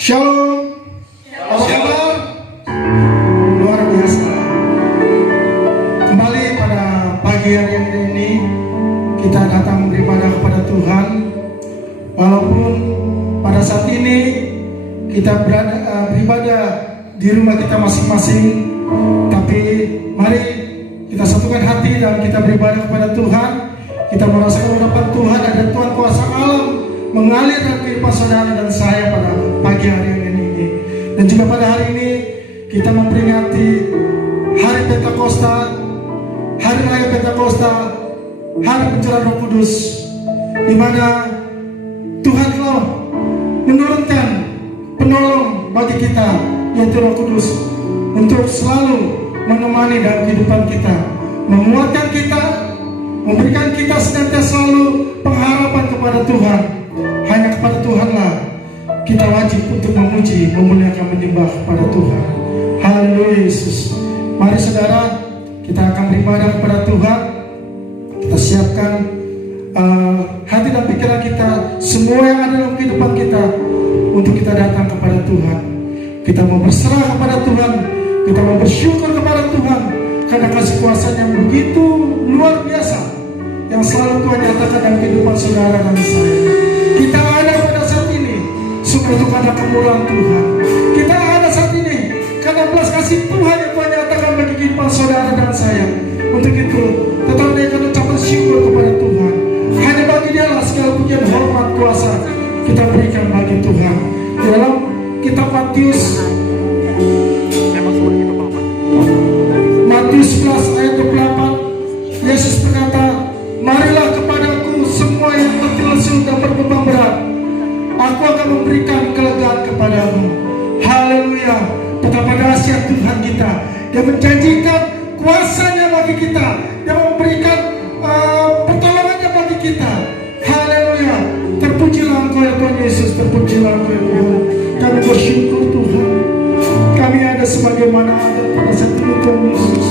Shalom. Apa kabar? Luar biasa. Kembali pada pagi hari ini kita datang beribadah kepada Tuhan. Walaupun pada saat ini kita beribadah di rumah kita masing-masing, tapi mari kita satukan hati dan kita beribadah kepada Tuhan. Kita merasakan urapan Tuhan, ada Tuhan kuasa alam mengalir dalam kehidupan saudara dan saya pada pagi hari ini. Dan juga pada hari ini kita memperingati hari Pentakosta, hari raya Pentakosta, hari pencurahan Roh Kudus, di mana Tuhan telah menurunkan penolong bagi kita, yaitu Roh Kudus, untuk selalu menemani dalam kehidupan kita, menguatkan kita, memberikan kita senantiasa selalu pengharapan kepada Tuhan. Hanya kepada Tuhanlah kita wajib untuk memuji, memuliakan, menyembah kepada Tuhan. Haleluya Yesus. Mari saudara, kita akan beribadah kepada Tuhan. Kita siapkan hati dan pikiran kita, semua yang ada dalam kehidupan kita, untuk kita datang kepada Tuhan. Kita mau berserah kepada Tuhan, kita mau bersyukur kepada Tuhan karena kasih kuasa yang begitu luar biasa yang selalu Tuhan nyatakan dalam kehidupan saudara dan saya. Kita ada pada saat ini sungguh untuk ada kemurahan Tuhan. Kita ada saat ini karena belas kasih Tuhan yang Tuhan nyatakan bagi kehidupan saudara dan saya. Untuk itu tetap naikkan ucapan syukur kepada Tuhan. Hanya bagi Dialah segala pujian, hormat, kuasa kita berikan bagi Tuhan. Di dalam kitab Matius 11 ayat 28, Yesus berkata, "Marilah kepadaku semua yang letih lesu dan berbeban berat, aku akan memberikan kelegaan kepadamu." Haleluya. Betapa dahsyat Tuhan kita. Dia menjanjikan kuasanya bagi kita. Dia memberikan pertolongannya bagi kita. Haleluya. Terpujilah Engkau ya Tuhan Yesus. Terpujilah Engkau ya Tuhan. Kami bersyukur Tuhan. Kami ada sebagaimana ada pada saat ini Tuhan Yesus.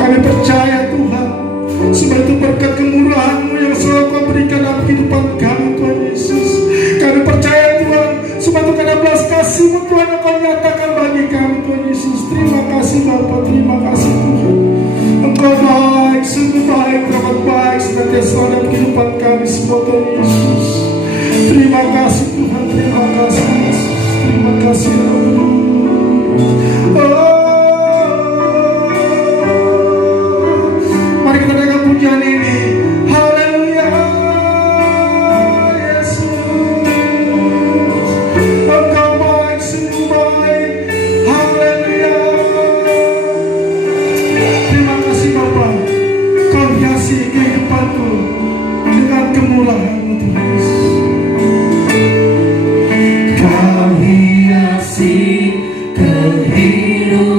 Kami percaya Tuhan, semua itu berkat kemurahan-Mu yang selalu Kau berikan dalam kehidupan kami Tuhan Yesus. Kami percaya Tuhan, semua itu karena belas kasih-Mu Tuhan yang Kau nyatakan bagi kami Tuhan Yesus. Terima kasih Bapa, terima kasih Tuhan. Engkau baik, sungguh baik, teramat baik senantiasa dalam kehidupan kami semua Tuhan Yesus. Terima kasih Tuhan, terima kasih Yesus. Terima kasih mari kita dengar pujian ini. Haleluya Yesus, Engkau baik, sungguh baik. Haleluya. Terima kasih Bapa, Kau hiasi kehidupanku dengan kemurahan-Mu Tuhan Yesus. Kau hiasi kehidupan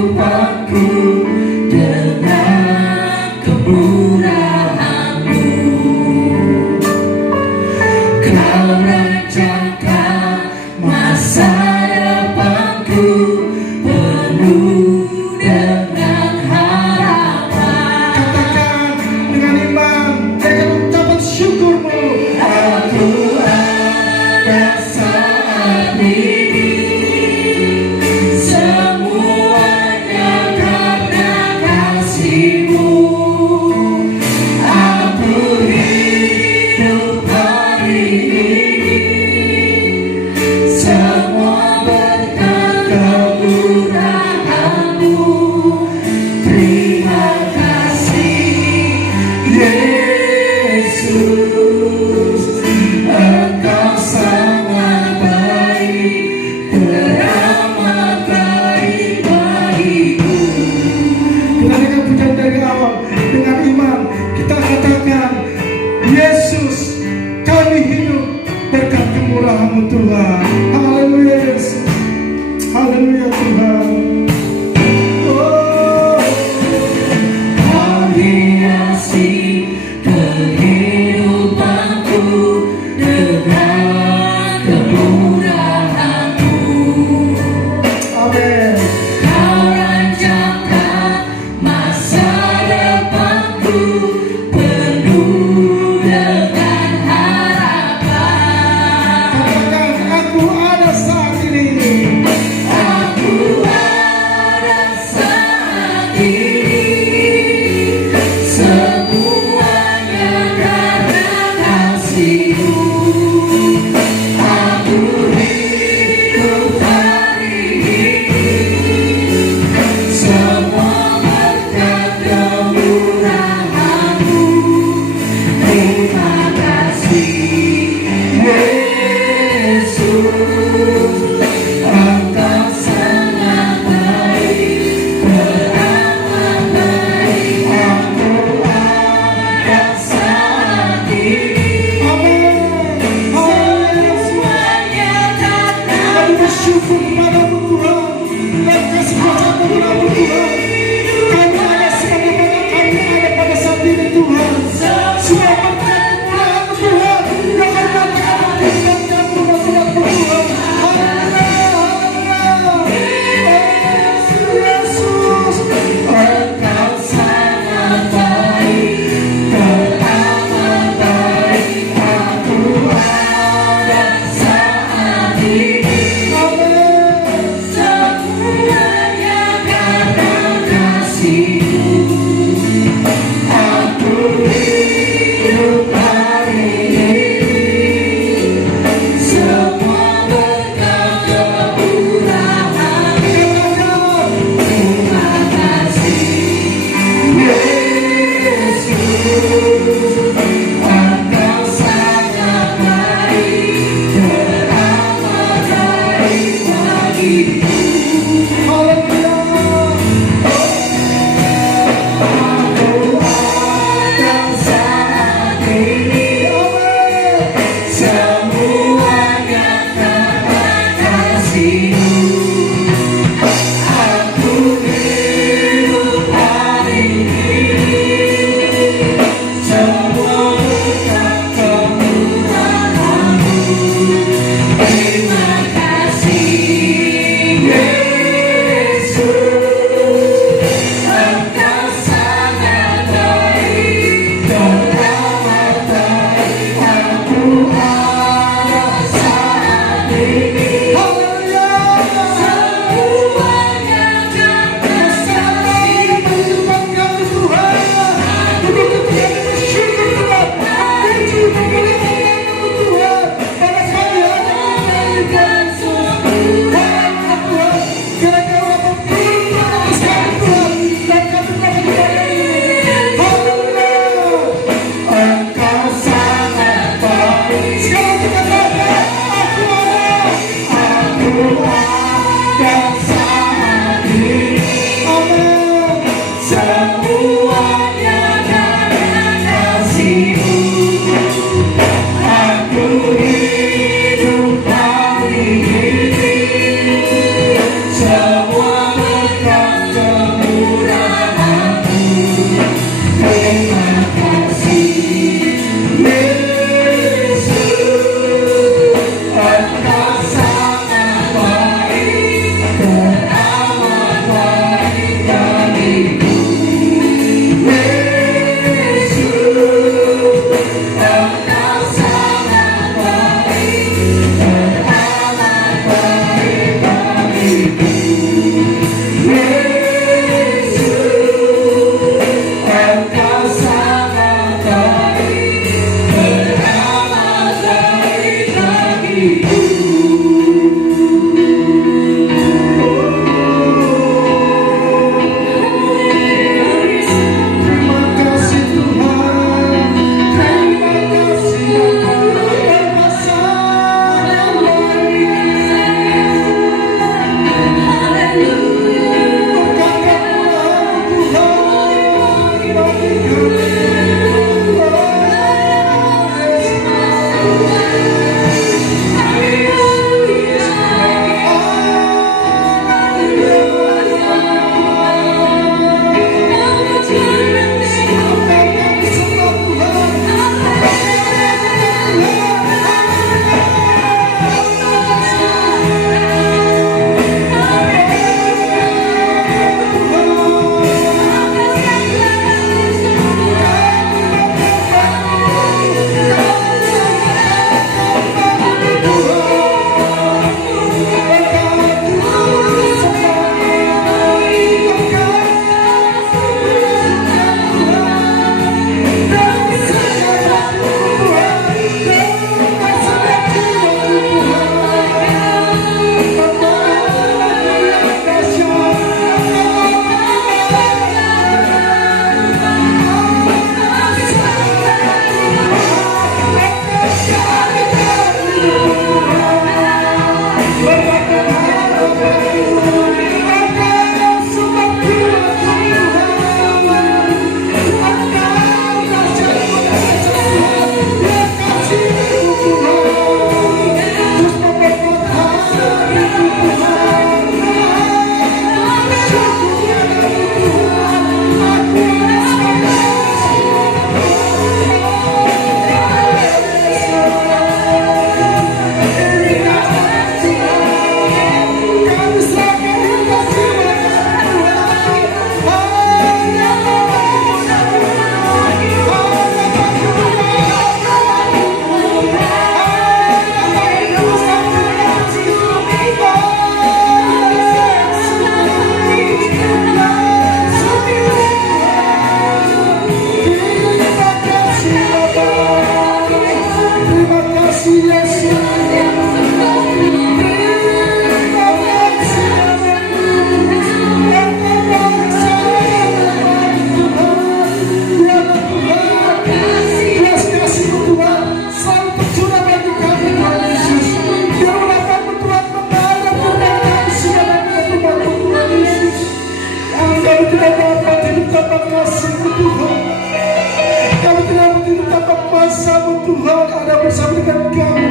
kuasa-Mu Tuhan ada bersama dengan kami.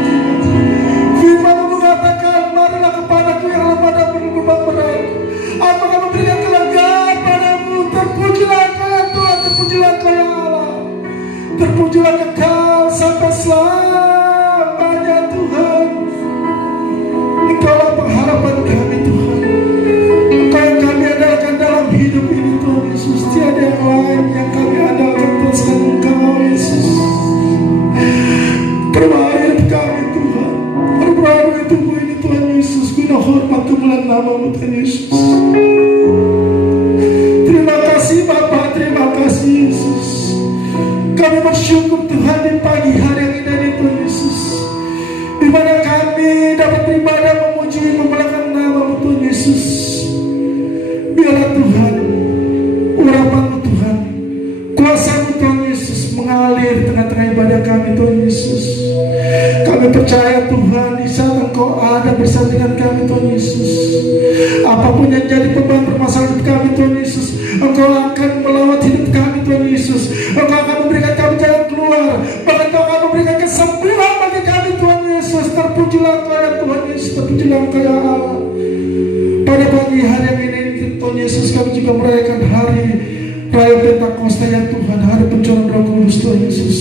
Firman-Mu mengatakan, marilah kepadaku yang lemah dan berbeban berat, aku akan memberikan kelegaan padamu. Terpujilah Engkau ya Tuhan, terpujilah Engkau ya Allah, terpujilah Engkau sampai selamanya Tuhan. Engkaulah pengharapan kami Tuhan, Engkau yang kami andalkan dalam hidup ini Tuhan Yesus. Tiada yang lain yang kami andalkan Tuhan selain Engkau Yesus. Perbaharui hidup kami Tuhan, perbaharui hidupmu ini Tuhan Yesus, guna hormat kemuliaan nama-Mu Tuhan Yesus. Terima kasih Bapa, terima kasih Yesus. Kami bersyukur Tuhan di pagi hari yang indah ini Tuhan Yesus, di mana kami dapat beribadah, memuji, memuliakan nama-Mu Tuhan Yesus. Biarlah Tuhan urapan-Mu Tuhan, kuasa-Mu Tuhan Yesus mengalir di tengah-tengah ibadah kami Tuhan Yesus. Kami percaya Tuhan, di saat Engkau ada bersama dengan kami Tuhan Yesus, apapun yang jadi beban permasalahan hidup kami Tuhan Yesus, Engkau akan melawat hidup kami Tuhan Yesus. Engkau akan memberikan kami jalan keluar, bahkan Engkau akan memberikan kesembuhan bagi kami Tuhan Yesus. Terpujilah Engkau ya Tuhan Yesus, terpujilah Engkau ya Allah. Pada pagi hari yang ini Tuhan Yesus, kami juga merayakan hari Raya Pentakosta ya Tuhan, hari pencurahan Roh Kudus Tuhan Yesus,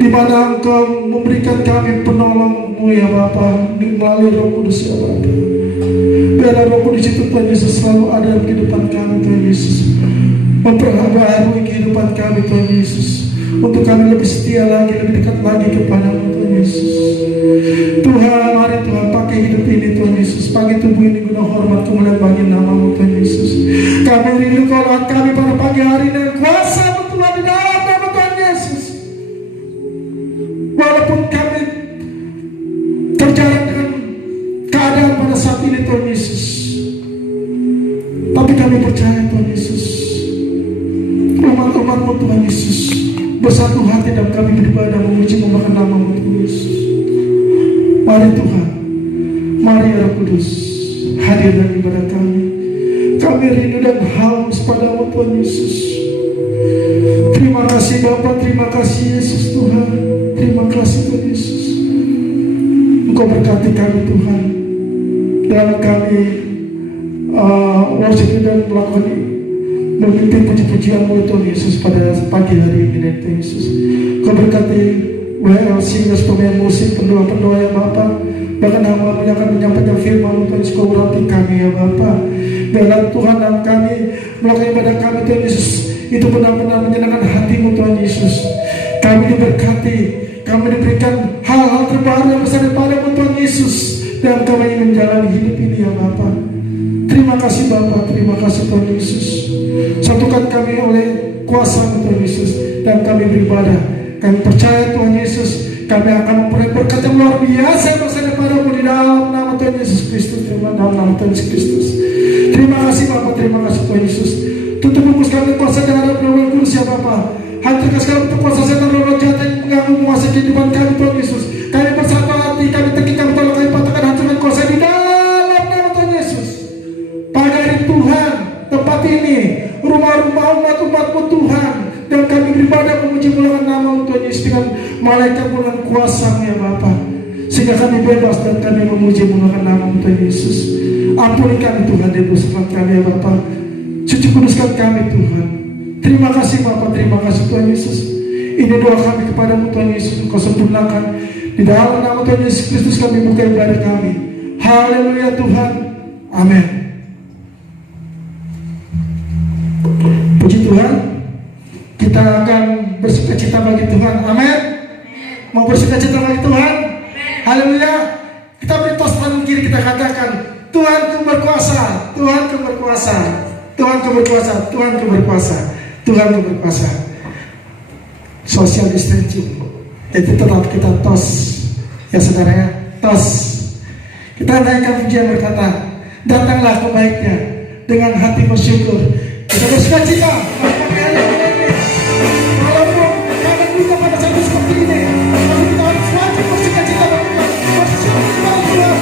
di mana Engkau memberikan kami penolong-Mu ya Bapa, melalui Roh Kudus ya Bapa. Biarlah Roh Kudus itu Tuhan Yesus selalu ada dalam kehidupan kami Tuhan Yesus, memperbaharui kehidupan kami Tuhan Yesus, untuk kami lebih setia lagi, lebih dekat lagi kepada-Mu Tuhan Yesus. Tuhan, mari Tuhan pakai hidup ini Tuhan Yesus, pakai tubuh ini guna hormat kemuliaan bagi nama-Mu Tuhan Yesus. Kami rindu Kau lawan kami pada pagi hari dan kuasa-Mu Tuhan di dalam nama Tuhan Yesus. Walaupun kami terjarak dengan keadaan pada saat ini Tuhan Yesus, tapi kami percaya Tuhan Yesus, umat-umat-Mu Tuhan Yesus bersatu hati dan kami beribadah, memuji, memuliakan nama-Mu Tuhan Yesus. Mari Tuhan, mari ya Roh Kudus, hadir dalam ibadah kami. Kami rindu dan haus padamu Tuhan Yesus. Terima kasih Bapa, terima kasih Yesus Tuhan, terima kasih Tuhan Yesus. Engkau berkati kami Tuhan, dalam kami worship dan melakukan memimpin puji-pujian-Mu Tuhan Yesus pada pagi hari ini Tuhan Yesus. Kau berkati WL Singers, pemain musik, pendoa-pendoa ya Bapa, bahkan hamba-Mu yang akan menyampaikan firman-Mu Tuhan Yesus. Kau urapi kami ya Bapa. Biarlah Tuhan dalam kami melakukan ibadah kami Tuhan Yesus itu benar-benar menyenangkan hati-Mu Tuhan Yesus. Kami diberkati, kami diberikan hal-hal terbaru yang besar daripada-Mu Tuhan Yesus, dan kami ingin menjalani hidup ini ya Bapa. Terima kasih Bapa, terima kasih Tuhan Yesus. Satukan kami oleh kuasa-Mu Tuhan Yesus, dan kami beribadah. Kami percaya Tuhan Yesus, kami akan memperoleh berkat yang luar biasa bersama daripada-Mu di dalam nama Tuhan Yesus Kristus. Dalam nama Tuhan Yesus Kristus. Terima kasih Bapa, terima kasih Tuhan Yesus. Tutup bungkus kami kuasa dengan Roh Kudus ya Bapa. Hancurkan segala bentuk kuasa setan, roh jahat yang mengganggu menguasai kehidupan kami Tuhan Yesus. Kami bersatu hati, kami tekik, kami tolong, kami patahkan, hancurkan kuasa di dalam nama Tuhan Yesus. Pada hari Tuhan, tempat ini, rumah-rumah umat-umat-Mu Tuhan, dan kami beribadah memuji muliakan nama-Mu Tuhan Yesus dengan malaikat-Mu dan kuasa-Mu ya Bapa, sehingga kami bebas dan kami memuji muliakan nama-Mu Tuhan Yesus. Ampuni kami Tuhan, dan dosa kami ya Bapa. Suci kuduskan kami Tuhan. Terima kasih Bapa, terima kasih Tuhan Yesus. Ini doa kami kepada-Mu Tuhan Yesus, Engkau sempurnakan. Di dalam nama Tuhan Yesus Kristus kami buka ibadah kami. Haleluya Tuhan. Amin. Puji Tuhan. Kita akan bersukacita bagi Tuhan. Amin. Mau bersukacita bagi Tuhan. Haleluya. Kita beri tos tangan kiri, kita katakan, Tuhanku berkuasa, Tuhanku berkuasa, Tuhanku berkuasa, Tuhanku berkuasa, Tuhanku berkuasa. Social distancing, jadi tetap kita tos, ya saudara ya, tos. Kita naikkan pujian berkata, datanglah kebaiknya dengan hati bersyukur. Kita bersukacita. Walaupun kadang kita pada saat seperti ini, tapi kita harus wajib bersukacita bersyukur kepada Tuhan.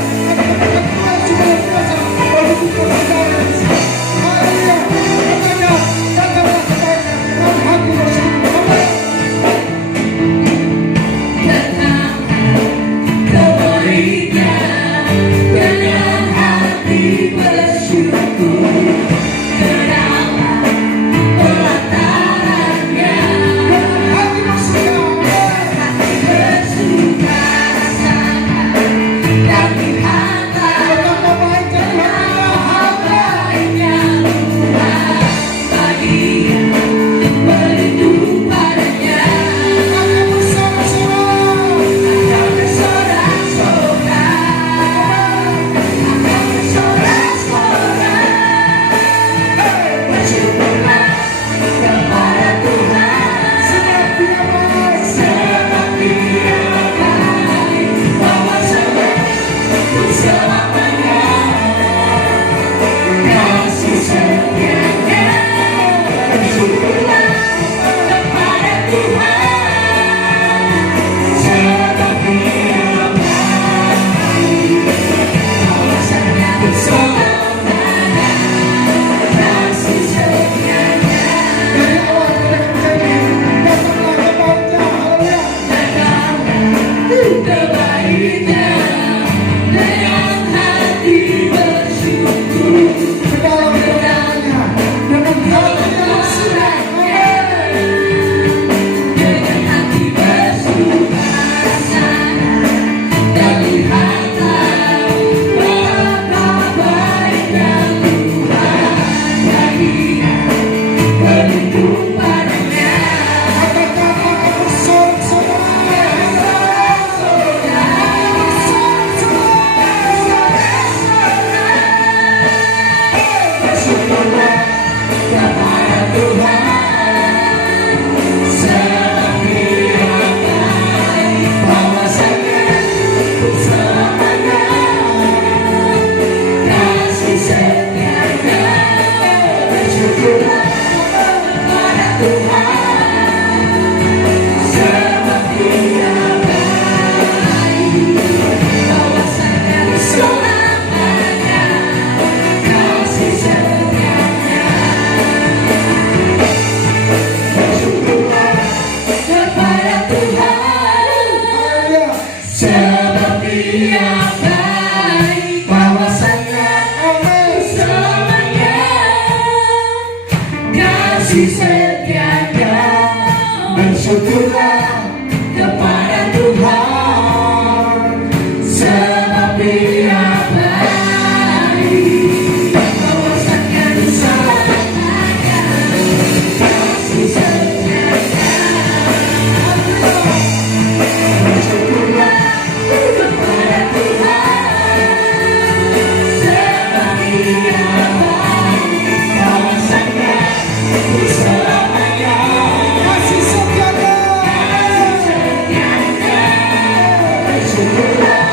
Bersyukurlah kepada Tuhan, sebab Dia baik. Bahwasanya diselamatkan, kasih setia. Bersyukurlah kepada Tuhan, sebab Dia baik. Bahwasanya diselamatkan, kasih setia. Bersyukurlah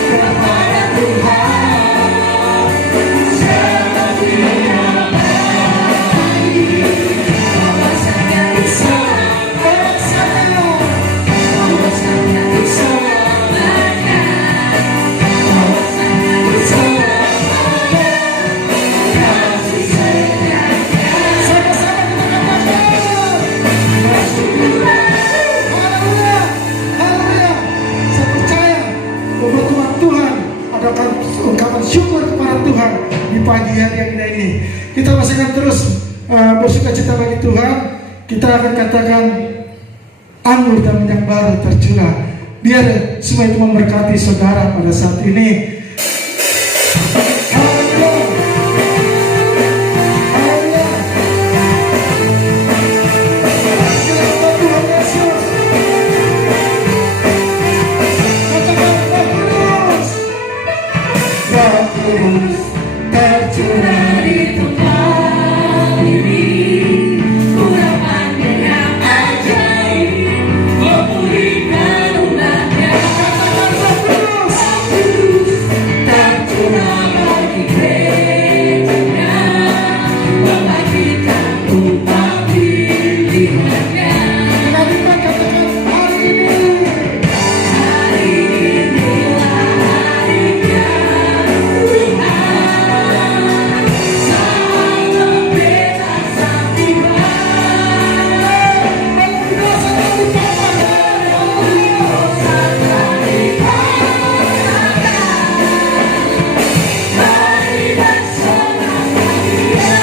kepada Tuhan, sebab Dia baik. Bahwasanya diselamatkan, bahwasanya diselamatkan, bahwasanya diselamatkan, kasih setia-Nya. Sama-sama kita katakan, bersyukurlah. Haleluya, haleluya. Saya percaya bahwa Tuhan adakan ungkapan syukur kepada Tuhan di pagi hari yang indah ini. Kita masih akan terus bersuka cita bagi Tuhan. Kita akan katakan anggur dan minyak baru tercurah. Biar semua itu memberkati saudara pada saat ini. Haleluya, haleluya. Tuhan Yesus, katakan Roh Kudus tercurah di tempat ini. Urapannya yang ajaib memulihkan umatnya. Katakan Roh Kudus tercurah bagi gerejanya, membagikan umat pilihannya. Dengan katakan hari ini. Hari inilah harinya Tuhan, saat pembebasan tiba. Dosa telah dipatahkan, mari bersenang-senang Dia.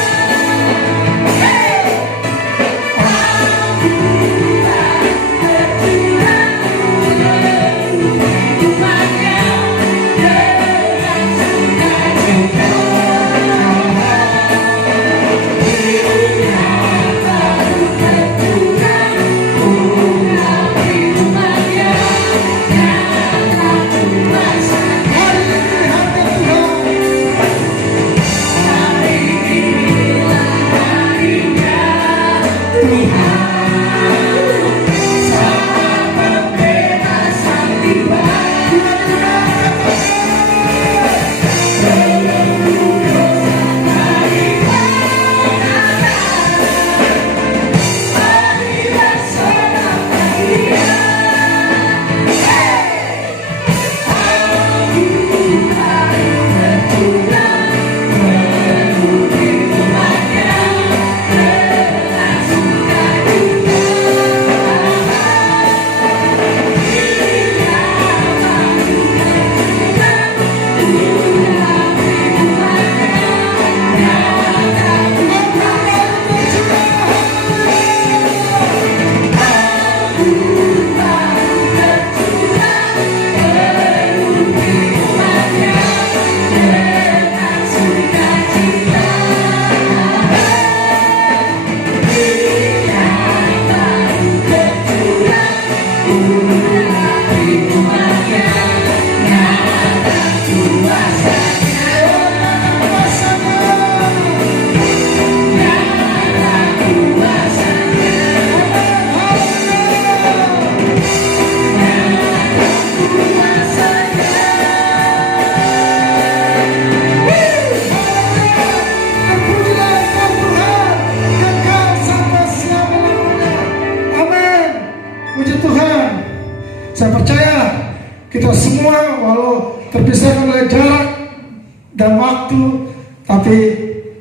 Saya percaya kita semua walau terpisahkan oleh jarak dan waktu, tapi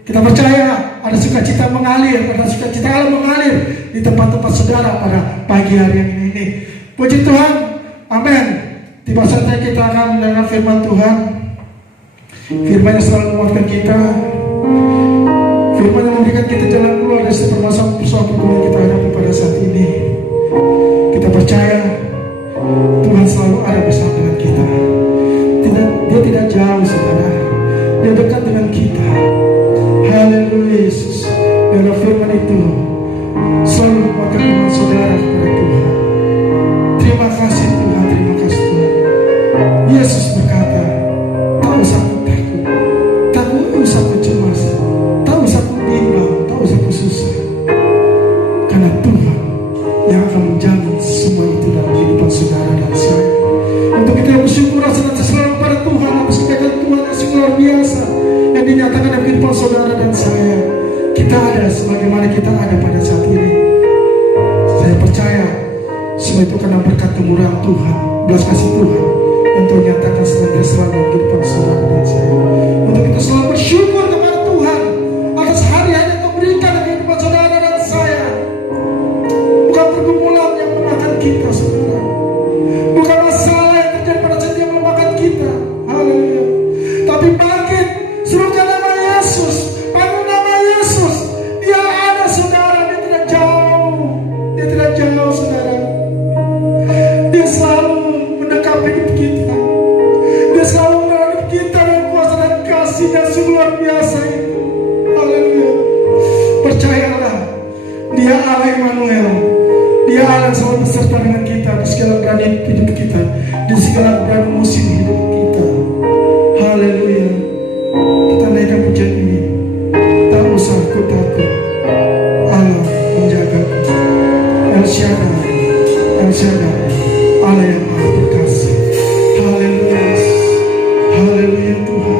kita percaya ada sukacita mengalir, ada sukacita Allah mengalir di tempat-tempat saudara pada pagi hari ini. Puji Tuhan, amin. Tiba saatnya kita akan mendengar firman Tuhan. Firman yang selalu menguatkan kita, firman yang memberikan kita jalan keluar dari permasalahan yang kita hadapi pada saat ini. percaya Tuhan selalu ada bersama dengan kita. Dia tidak jauh, saudara. Dia dekat dengan kita. Haleluya Yesus. Biarlah firman itu selalu menguatkan iman saudara kepada Tuhan. Terima kasih Tuhan, terima kasih Tuhan. Yesus berkata, tak usah aku takut, tak usah aku cemas, tak usah aku bimbang, tak usah aku susah, karena Tuhan yang akan menjamin semua itu dalam kehidupan saudara dan saya. Untuk kita bersyukur selalu pada Tuhan atas kebaikan Tuhan yang luar biasa yang dinyatakan dalam kehidupan saudara dan saya. Kita ada sebagaimana kita ada pada saat ini. Saya percaya semua itu karena berkat kemurahan Tuhan, belas kasih Tuhan yang Tuhan nyatakan senantiasa dalam kehidupan saudara dan saya. Untuk kita selalu bersyukur kepada Tuhan atas hari-hari yang memberikan dalam kehidupan saudara dan saya. Bukan pergumulan yang memakan kita, saudara. Bukan masalah yang terjadi pada saat yang memakan kita. Haleluya. Tapi bangkit, serukan nama Yesus, panggil nama Yesus. Dia ada, saudara. Dia tidak jauh. Dia tidak jauh, saudara. Dia selalu mendekap hidup kita. Dia selalu menolong kita dengan kuasa dan kasih yang sungguh luar biasa itu. Haleluya. Percayalah, Dia Allah Immanuel. Dia Allah yang selalu beserta dengan kita di segala keadaan hidup kita, di segala keadaan musim hidup kita. Haleluya. Kita naikkan pujian ini. Tak usah aku takut, Allah menjagaku. El Shaddai, El Shaddai, Allah yang maha perkasa. Haleluya, haleluya Tuhan.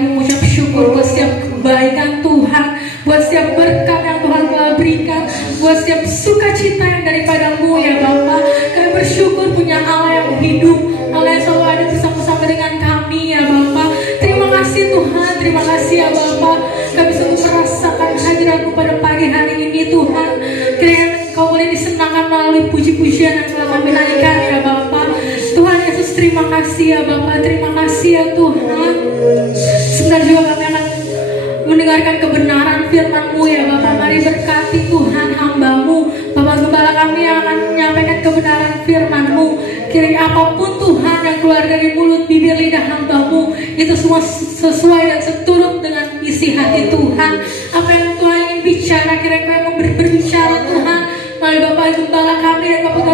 mengucap syukur buat setiap kebaikan Tuhan, buat setiap berkat yang Tuhan telah berikan, buat setiap sukacita yang daripadamu ya Bapa. Kami bersyukur punya Allah yang hidup, Allah yang selalu ada bersama-sama dengan kami ya Bapa. Terima kasih Tuhan, terima kasih ya Bapa. Kami sungguh merasakan hadiratmu pada pagi hari ini Tuhan. Kiranya Kau boleh disenangkan melalui puji-pujian yang telah kami naikkan ya Bapa. Tuhan Yesus, terima kasih ya Bapa, terima kasih ya Tuhan. Sebentar juga kami akan mendengarkan kebenaran firman-Mu ya Bapak. Mari berkati Tuhan hamba-Mu, Bapak Gembala kami yang akan menyampaikan kebenaran firman-Mu. Kiranya apapun Tuhan yang keluar dari mulut, bibir, lidah hamba-Mu, itu semua sesuai dan seturut dengan isi hati Tuhan. Apa yang Tuhan ingin bicara, kiranya Kau yang berbicara Tuhan melalui Bapak Gembala kami dan Bapak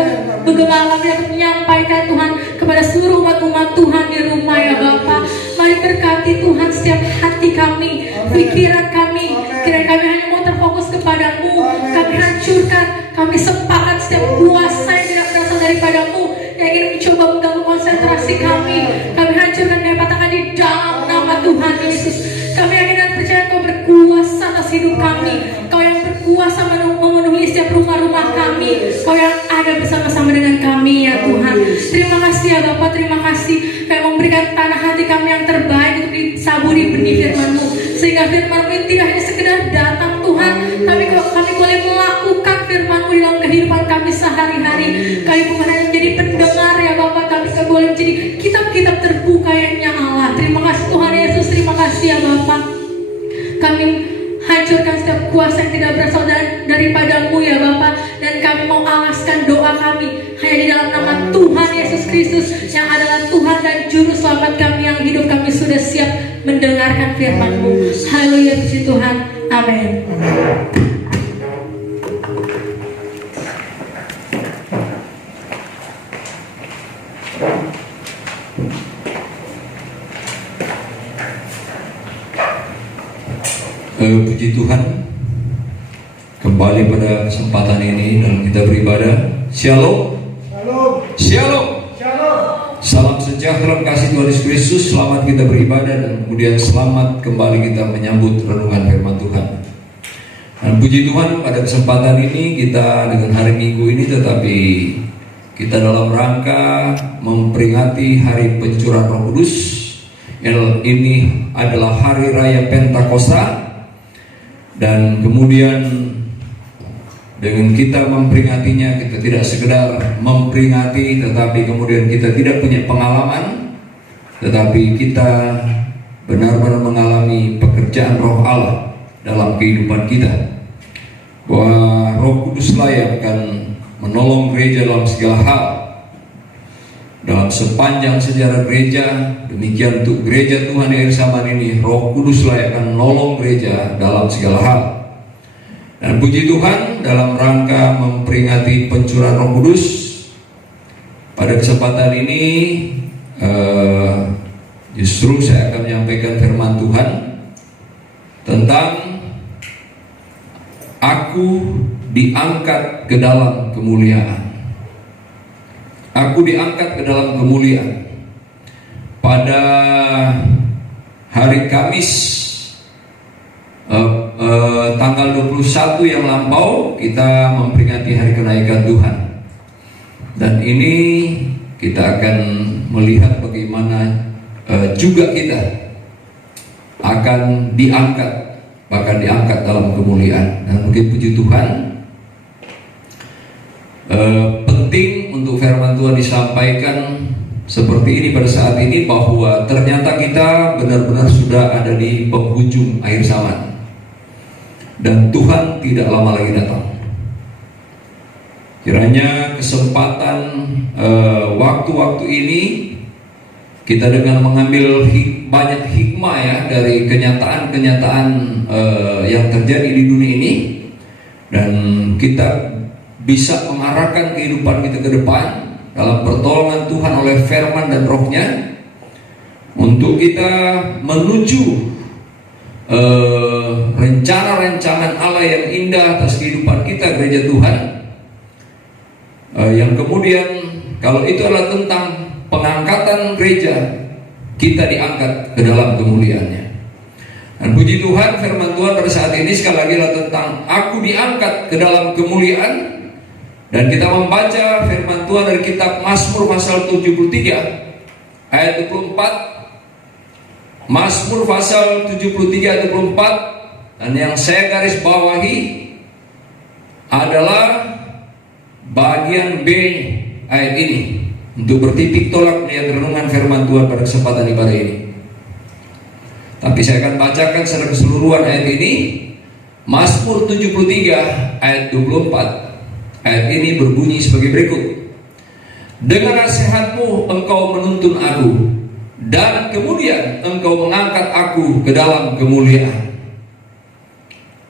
Gembala kami dapat menyampaikan Tuhan kepada seluruh umat-umat Tuhan di rumah ya Bapak. Mari berkati Tuhan setiap hati kami, pikiran kami. Kiranya kami hanya mau terfokus kepadamu. Kami hancurkan, kami sepakat setiap kuasa yang tidak berasal daripadamu yang ingin mencoba mengganggu konsentrasi kami. Kami hancurkan, kami patahkan di dalam nama Tuhan Yesus. Kami yakin dan percaya Kau berkuasa atas hidup kami. Kau yang berkuasa memenuhi setiap rumah-rumah kami. Kau yang ada bersama-sama dengan kami ya Tuhan. Terima kasih ya Bapak, terima kasih Kau memberikan tanah hati kami yang terbaik untuk disaburi benih firman-Mu, sehingga firman-Mu ini tidak hanya sekedar datang Tuhan, tapi kami boleh melakukan firman-Mu di dalam kehidupan kami sehari-hari. Kami bukan hanya menjadi pendengar ya Bapak, kami boleh menjadi kitab-kitab terbuka yang Allah. Terima kasih Tuhan Yesus, terima kasih ya Bapak. Kami hancurkan setiap kuasa yang tidak berasal daripadamu ya Bapa. Dan kami mau alaskan doa kami hanya di dalam nama Tuhan Yesus Kristus yang adalah Tuhan dan Juru Selamat kami, yang hidup kami sudah siap mendengarkan firman-Mu. Haleluya, puji Tuhan. Amin. Puji Tuhan, kembali pada kesempatan ini dalam kita beribadah. Shalom, shalom, shalom. Salam sejahtera kasih Tuhan Yesus Kristus. Selamat kita beribadah dan kemudian selamat kembali kita menyambut renungan firman Tuhan. Dan puji Tuhan, pada kesempatan ini kita dengan hari Minggu ini, tetapi kita dalam rangka memperingati hari pencurahan Roh Kudus. Ini adalah hari raya Pentakosta. Dan kemudian dengan kita memperingatinya, kita tidak sekedar memperingati, tetapi kemudian kita tidak punya pengalaman, tetapi kita benar-benar mengalami pekerjaan Roh Allah dalam kehidupan kita, bahwa Roh Kuduslah yang akan menolong gereja dalam segala hal. Dalam sepanjang sejarah gereja, demikian untuk gereja Tuhan di akhir zaman ini, Roh Kuduslah yang akan menolong gereja dalam segala hal. Dan puji Tuhan, dalam rangka memperingati pencurahan Roh Kudus, pada kesempatan ini justru saya akan menyampaikan firman Tuhan tentang aku diangkat ke dalam kemuliaan. Aku diangkat ke dalam kemuliaan. Pada hari Kamis tanggal 21 yang lampau, kita memperingati hari kenaikan Tuhan. Dan ini kita akan melihat bagaimana juga kita akan diangkat, bahkan diangkat dalam kemuliaan. Dan mungkin puji Tuhan, penting untuk firman Tuhan disampaikan seperti ini pada saat ini, bahwa ternyata kita benar-benar sudah ada di penghujung akhir zaman dan Tuhan tidak lama lagi datang. Kiranya kesempatan waktu-waktu ini kita dengan mengambil banyak hikmah ya dari kenyataan-kenyataan yang terjadi di dunia ini, dan kita bisa mengarahkan kehidupan kita ke depan dalam pertolongan Tuhan oleh firman dan rohnya, untuk kita menuju rencana-rencana Allah yang indah atas kehidupan kita, gereja Tuhan, yang kemudian kalau itu adalah tentang pengangkatan gereja, kita diangkat ke dalam kemuliaannya. Dan puji Tuhan, firman Tuhan pada saat ini sekali lagi adalah tentang aku diangkat ke dalam kemuliaan. Dan kita membaca firman Tuhan dari kitab Mazmur pasal 73 ayat 24. Mazmur pasal 73 ayat 24, dan yang saya garis bawahi adalah bagian B ayat ini, untuk bertitik tolak melihat renungan firman Tuhan pada kesempatan ibadah ini. Tapi saya akan bacakan secara keseluruhan ayat ini. Mazmur 73 ayat 24. Ayat ini berbunyi sebagai berikut. Dengan nasihatmu engkau menuntun aku, dan kemudian engkau mengangkat aku ke dalam kemuliaan.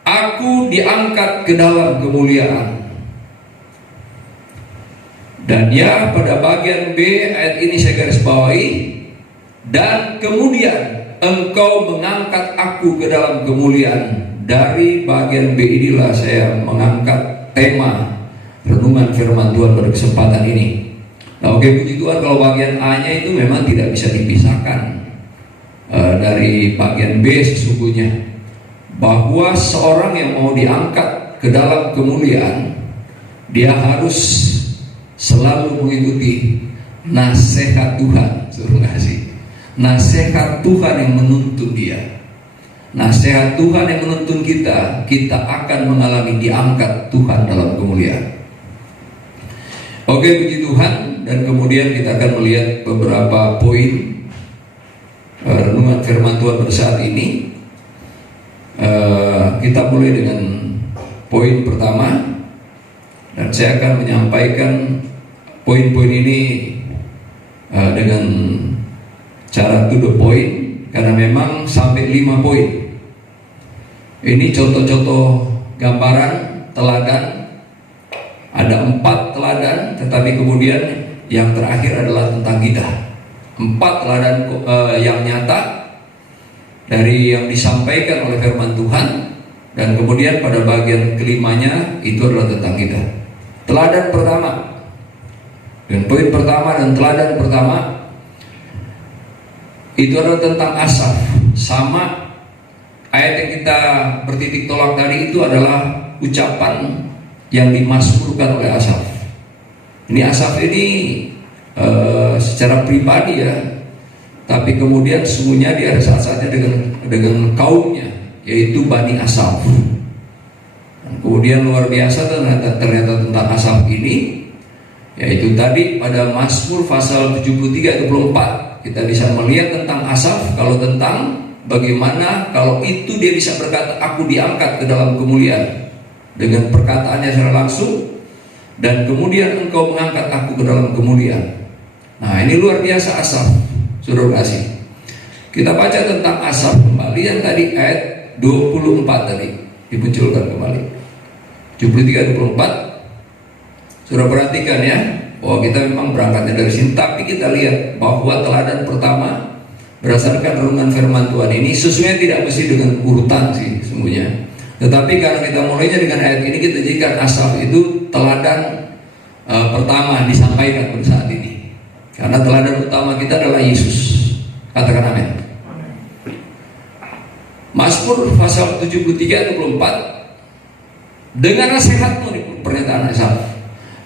Aku diangkat ke dalam kemuliaan. Dan ya, pada bagian B ayat ini saya garis bawahi, dan kemudian engkau mengangkat aku ke dalam kemuliaan. Dari bagian B inilah saya mengangkat tema renungan firman Tuhan pada kesempatan ini. Nah, oke, puji Tuhan, kalau bagian A nya itu memang tidak bisa dipisahkan dari bagian B sesungguhnya, bahwa seorang yang mau diangkat ke dalam kemuliaan, dia harus selalu mengikuti nasihat Tuhan. Suruh kasih nasihat Tuhan yang menuntun dia, nasihat Tuhan yang menuntun kita. Kita akan mengalami diangkat Tuhan dalam kemuliaan. Oke, puji Tuhan. Dan kemudian kita akan melihat beberapa poin renungan firman Tuhan pada saat ini. Kita mulai dengan poin pertama, dan saya akan menyampaikan poin-poin ini dengan cara to the point, karena memang sampai 5 poin. Ini contoh-contoh gambaran teladan. Ada 4 teladan, tetapi kemudian yang terakhir adalah tentang kita. 4 teladan yang nyata dari yang disampaikan oleh firman Tuhan, dan kemudian pada bagian kelimanya itu adalah tentang kita. Teladan pertama, dan poin pertama dan teladan pertama itu adalah tentang Asaf. Sama ayat yang kita bertitik tolak tadi itu adalah ucapan yang dimasmurkan oleh Asaf. Ini Asaf ini secara pribadi ya, tapi kemudian sesungguhnya dia ada saat-saatnya dengan kaumnya, yaitu Bani Asaf. Dan kemudian luar biasa ternyata tentang Asaf ini, yaitu tadi pada Mazmur pasal 73 ayat 24 kita bisa melihat tentang Asaf, kalau tentang bagaimana kalau itu dia bisa berkata aku diangkat ke dalam kemuliaan dengan perkataannya secara langsung, dan kemudian engkau mengangkat aku ke dalam kemuliaan. Nah, ini luar biasa Asaf, saudara kasih. Kita baca tentang Asaf kembali yang tadi ayat 24 tadi dimunculkan kembali. 73 24. Sudah perhatikan ya, bahwa kita memang berangkatnya dari sini, tapi kita lihat bahwa teladan pertama berdasarkan renungan firman Tuhan ini sesungguhnya tidak mesti dengan urutan sih sesungguhnya. Tetapi karena kita mulainya dengan ayat ini, kita jadikan Asaf itu teladan pertama disampaikan pada saat ini. Karena teladan utama kita adalah Yesus. Katakan amin. Mazmur pasal 73 ayat 24. Dengan nasihatmu, nih pernyataan Asaf.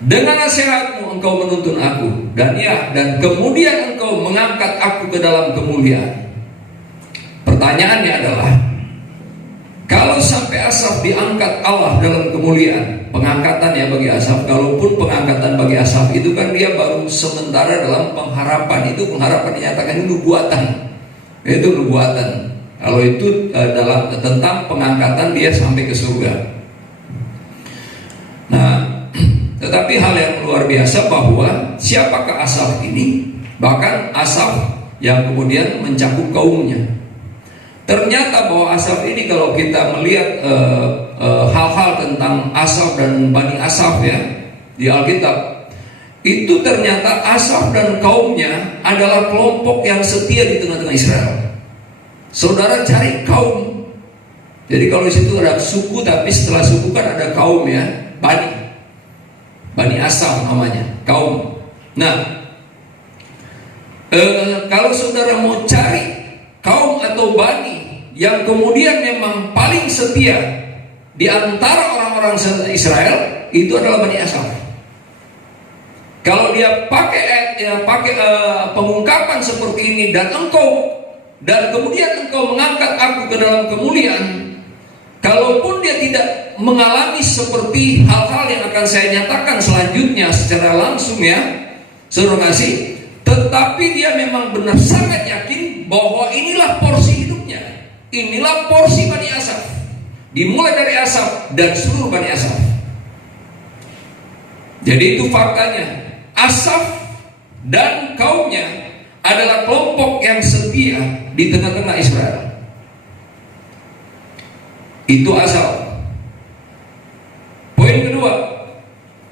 Dengan nasihatmu engkau menuntun aku, dan kemudian engkau mengangkat aku ke dalam kemuliaan. Pertanyaannya adalah, kalau sampai Asaf diangkat Allah dalam kemuliaan, pengangkatan ya bagi Asaf, kalaupun pengangkatan bagi Asaf itu kan dia baru sementara dalam pengharapan, itu pengharapan dinyatakan itu nubuatan. Itu nubuatan. Kalau itu dalam tentang pengangkatan dia sampai ke surga. Nah, Tetapi hal yang luar biasa bahwa siapakah Asaf ini? Bahkan Asaf yang kemudian mencakup kaumnya. Ternyata bahwa Asaf ini, kalau kita melihat hal-hal tentang Asaf dan Bani Asaf ya di Alkitab, itu ternyata Asaf dan kaumnya adalah kelompok yang setia di tengah-tengah Israel. Saudara cari kaum. Jadi kalau di situ ada suku, tapi setelah suku kan ada kaum ya, Bani Asaf namanya, kaum. Nah, kalau saudara mau cari kaum atau bani yang kemudian memang paling setia di antara orang-orang Israel, itu adalah Bani Asaf. Kalau dia pakai pengungkapan seperti ini, dan kemudian engkau mengangkat aku ke dalam kemuliaan, kalaupun dia tidak mengalami seperti hal-hal yang akan saya nyatakan selanjutnya secara langsung ya, saudara kasih, tetapi dia memang benar sangat yakin bahwa inilah porsi hidupnya, inilah porsi Bani Asaf, dimulai dari Asaf dan seluruh Bani Asaf. Jadi itu faktanya, Asaf dan kaumnya adalah kelompok yang setia di tengah-tengah Israel. Itu Asaf. Poin kedua,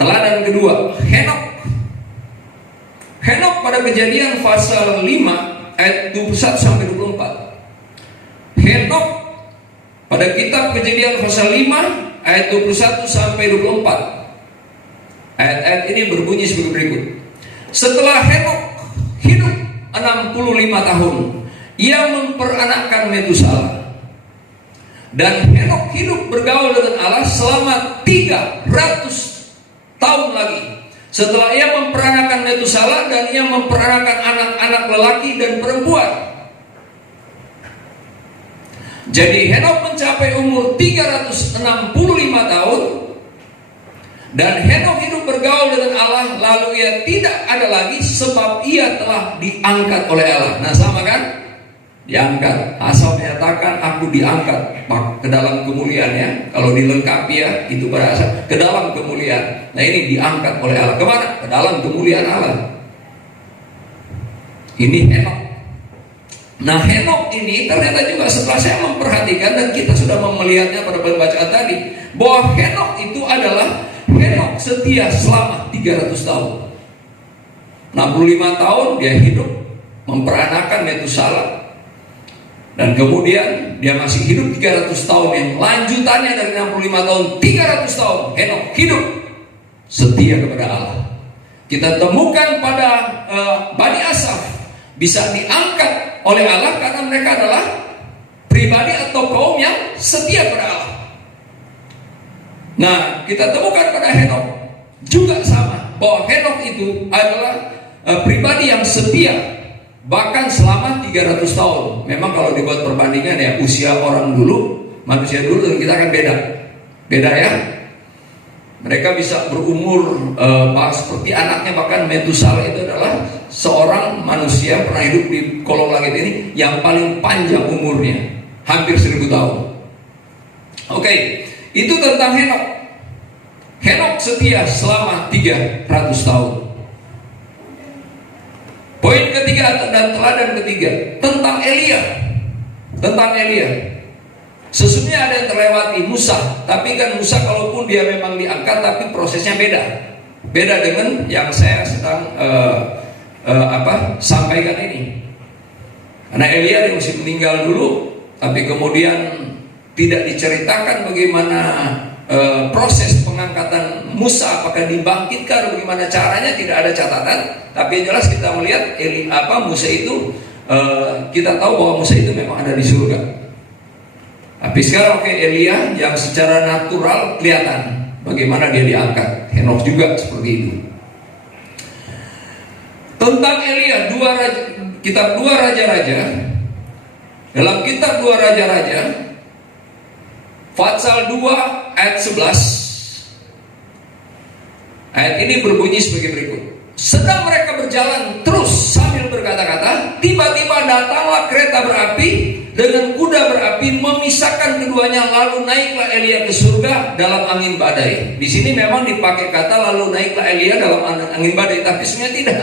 teladan kedua, Henok pada Kejadian pasal 5 ayat 21 sampai 24. Henok pada kitab Kejadian pasal 5 ayat 21 sampai 24. Ayat-ayat ini berbunyi sebagai berikut. Setelah Henok hidup 65 tahun, ia memperanakkan Metusala. Dan Henok hidup bergaul dengan Allah selama 300 tahun lagi. Setelah ia memperanakan Metusala, dan ia memperanakan anak-anak lelaki dan perempuan. Jadi Henok mencapai umur 365 tahun, dan Henok hidup bergaul dengan Allah, lalu ia tidak ada lagi sebab ia telah diangkat oleh Allah. Nah, sama kan? Diangkat. Asal menyatakan aku diangkat ke dalam kemuliaan ya. Kalau dilengkapi ya, itu berasa ke dalam kemuliaan. Nah, ini diangkat oleh Allah. Kemana? Ke dalam kemuliaan Allah. Ini Henok. Nah, Henok ini ternyata juga setelah saya memperhatikan, dan kita sudah melihatnya pada pembacaan tadi, bahwa Henok itu adalah Henok setia selama 300 tahun. 65 tahun dia hidup memperanakan Metusala. Dan kemudian dia masih hidup 300 tahun, yang lanjutannya dari 65 tahun 300 tahun Henok hidup setia kepada Allah. Kita temukan pada Bani Asaf bisa diangkat oleh Allah karena mereka adalah pribadi atau kaum yang setia kepada Allah. Nah, kita temukan pada Henok juga sama, bahwa Henok itu adalah pribadi yang setia bahkan selama 300 tahun. Memang kalau dibuat perbandingan ya, usia orang dulu, manusia dulu dan kita kan beda ya. Mereka bisa berumur seperti anaknya. Bahkan Metusala itu adalah seorang manusia pernah hidup di kolong langit ini yang paling panjang umurnya, hampir 1000 tahun. Oke, itu tentang Henok. Henok setia selama 300 tahun. Poin ketiga dan teladan ketiga tentang Elia. Sesungguhnya ada yang terlewati, Musa. Tapi kan Musa kalaupun dia memang diangkat, tapi prosesnya beda dengan yang saya sedang sampaikan ini. Karena Elia dia mesti meninggal dulu, tapi kemudian tidak diceritakan bagaimana proses pengangkatan Musa, apakah dibangkitkan, bagaimana caranya, tidak ada catatan. Tapi yang jelas kita melihat Musa itu, kita tahu bahwa Musa itu memang ada di surga. Tapi sekarang Elia yang secara natural kelihatan bagaimana dia diangkat. Henok juga seperti itu. Tentang Elia, kitab 2 Raja-Raja, dalam kitab 2 Raja-Raja pasal 2 ayat 11, ayat ini berbunyi sebagai berikut. Sedang mereka berjalan terus sambil berkata-kata, tiba-tiba datanglah kereta berapi dengan kuda berapi memisahkan keduanya, lalu naiklah Elia ke surga dalam angin badai. Di sini memang dipakai kata lalu naiklah Elia dalam angin badai, tapi sebenarnya tidak.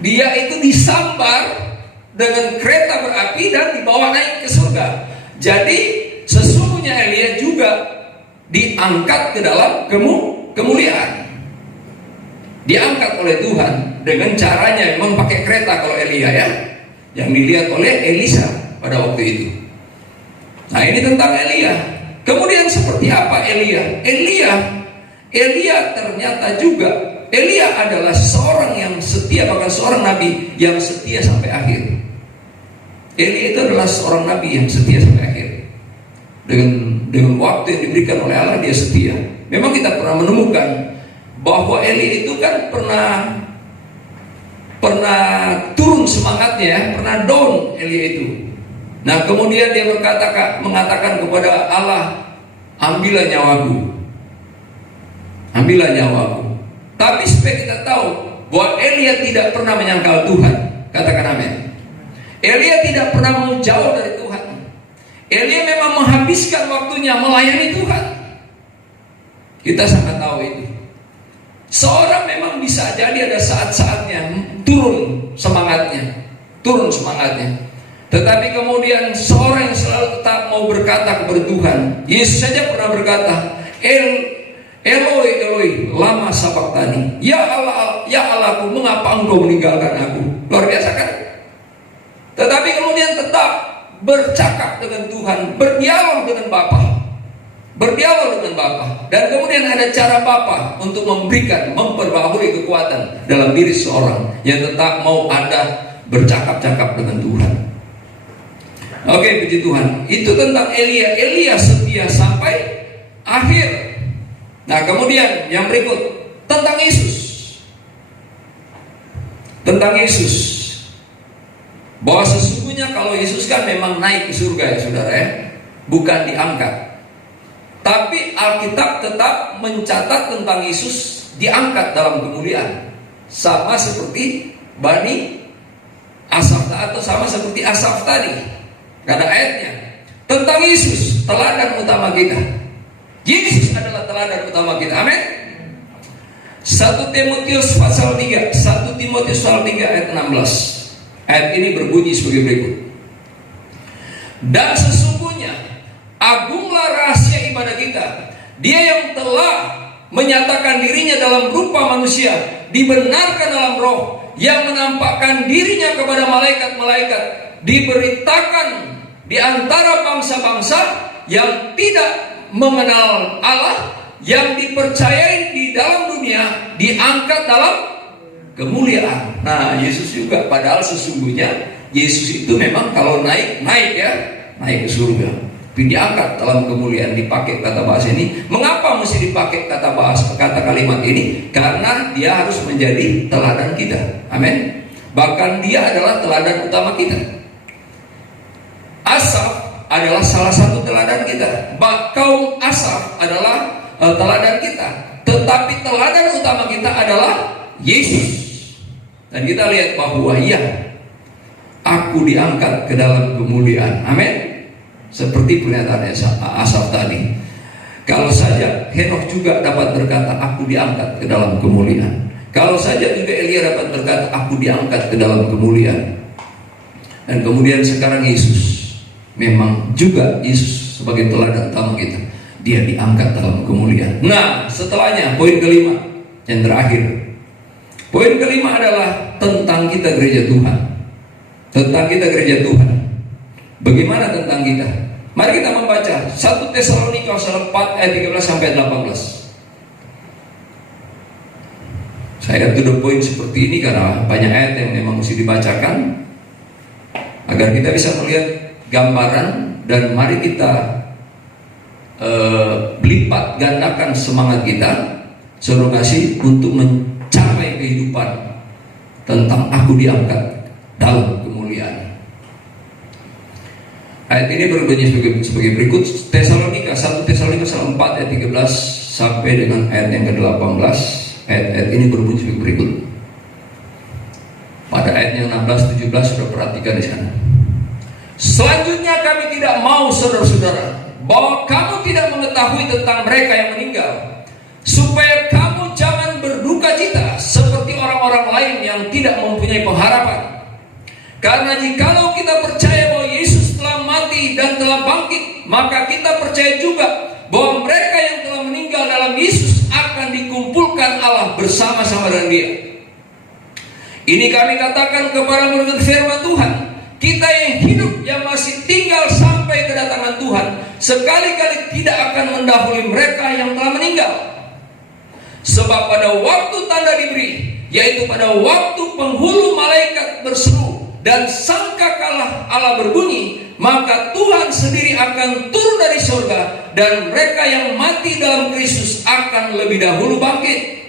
Dia itu disambar dengan kereta berapi dan dibawa naik ke surga. Jadi sesungguhnya Elia juga diangkat ke dalam kemuliaan. Diangkat oleh Tuhan dengan caranya memang pakai kereta kalau Elia ya, yang dilihat oleh Elisa pada waktu itu. Nah, ini tentang Elia. Kemudian seperti apa Elia? Elia ternyata juga, Elia adalah seorang yang setia, bahkan seorang nabi yang setia sampai akhir. Elia itu adalah seorang nabi yang setia sampai akhir. Dengan waktu yang diberikan oleh Allah, dia setia. Memang kita pernah menemukan bahwa Elia itu kan pernah turun semangatnya ya, pernah down Elia itu. Nah, kemudian dia mengatakan kepada Allah, ambillah nyawaku. Ambillah nyawaku. Tapi supaya kita tahu bahwa Elia tidak pernah menyangkal Tuhan. Katakan amin. Elia tidak pernah mau jauh dari Tuhan. Elia memang menghabiskan waktunya melayani Tuhan. Kita sangat tahu itu. Seorang memang bisa jadi ada saat-saatnya turun semangatnya. Tetapi kemudian seorang yang selalu tetap mau berkata kepada Tuhan. Yesus saja pernah berkata, Eloi, Eloi, lama sabachthani. Ya Allah, ya Allahku, mengapa engkau meninggalkan aku? Luar biasa kan? Tetapi kemudian tetap bercakap dengan Tuhan, berdialog dengan Bapa. Dan kemudian ada cara Bapa untuk memperbaharui kekuatan dalam diri seorang yang tetap mau ada bercakap-cakap dengan Tuhan. Oke, puji Tuhan. Itu tentang Elia. Elia setia sampai akhir. Nah, kemudian yang berikut tentang Yesus. Bahwa sesungguhnya kalau Yesus kan memang naik ke surga ya saudara ya, bukan diangkat. Tapi Alkitab tetap mencatat tentang Yesus diangkat dalam kemuliaan. Sama seperti Bani Asaf atau sama seperti Asaf tadi. Karena ayatnya tentang Yesus, teladan utama kita. Yesus adalah teladan utama kita. Amin. 1 Timotius pasal 3, 1 Timotius pasal 3 ayat 16. Ayat ini berbunyi sebagai berikut. Dan sesungguhnya agunglah rahasia ibadah kita. Dia yang telah menyatakan dirinya dalam rupa manusia, dibenarkan dalam roh, yang menampakkan dirinya kepada malaikat-malaikat, diberitakan di antara bangsa-bangsa yang tidak mengenal Allah, yang dipercayai di dalam dunia, diangkat dalam kemuliaan. Nah, Yesus juga, padahal sesungguhnya Yesus itu memang kalau naik ke surga, tapi diangkat dalam kemuliaan. Dipakai kata bahasa ini. Mengapa mesti dipakai kata kalimat ini? Karena dia harus menjadi teladan kita. Amin. Bahkan dia adalah teladan utama kita. Asaf adalah salah satu teladan kita. Kaum Asaf adalah teladan kita. Tetapi teladan utama kita adalah Yesus. Dan kita lihat bahwa aku diangkat ke dalam kemuliaan. Amin. Seperti pernyataan Asaf tadi. Kalau saja Henokh juga dapat berkata, aku diangkat ke dalam kemuliaan. Kalau saja juga Elia dapat berkata, aku diangkat ke dalam kemuliaan. Dan kemudian sekarang Yesus. Memang juga Yesus sebagai teladan utama kita. Dia diangkat dalam kemuliaan. Nah, setelahnya poin kelima yang terakhir. Poin kelima adalah tentang kita gereja Tuhan. Tentang kita gereja Tuhan. Bagaimana tentang kita? Mari kita membaca 1 Tesalonika pasal 4 ayat 13 sampai 18. Saya to the point seperti ini karena banyak ayat yang memang mesti dibacakan agar kita bisa melihat gambaran, dan mari kita melipat gandakan semangat kita, saudara kasih, untuk mencapai kehidupan tentang aku diangkat dalam kemuliaan. Ayat ini berbunyi sebagai berikut. 1 Tesalonika 4 ayat 13 sampai dengan ayat yang ke-18. Ayat ini berbunyi sebagai berikut. Pada ayat yang 16-17 sudah perhatikan di sana. Selanjutnya kami tidak mau saudara-saudara bahwa kamu tidak mengetahui tentang mereka yang meninggal, supaya kamu jangan berduka cita seperti orang-orang lain yang tidak mempunyai pengharapan. Karena jikalau kita percaya bahwa Yesus telah mati dan telah bangkit, maka kita percaya juga bahwa mereka yang telah meninggal dalam Yesus akan dikumpulkan Allah bersama-sama dengan Dia. Ini kami katakan kepada menurut firman Tuhan, kita yang hidup yang masih tinggal sampai kedatangan Tuhan sekali-kali tidak akan mendahului mereka yang telah meninggal. Sebab pada waktu tanda diberi, yaitu pada waktu penghulu malaikat berseru dan sangkakala Allah berbunyi, maka Tuhan sendiri akan turun dari surga, dan mereka yang mati dalam Kristus akan lebih dahulu bangkit.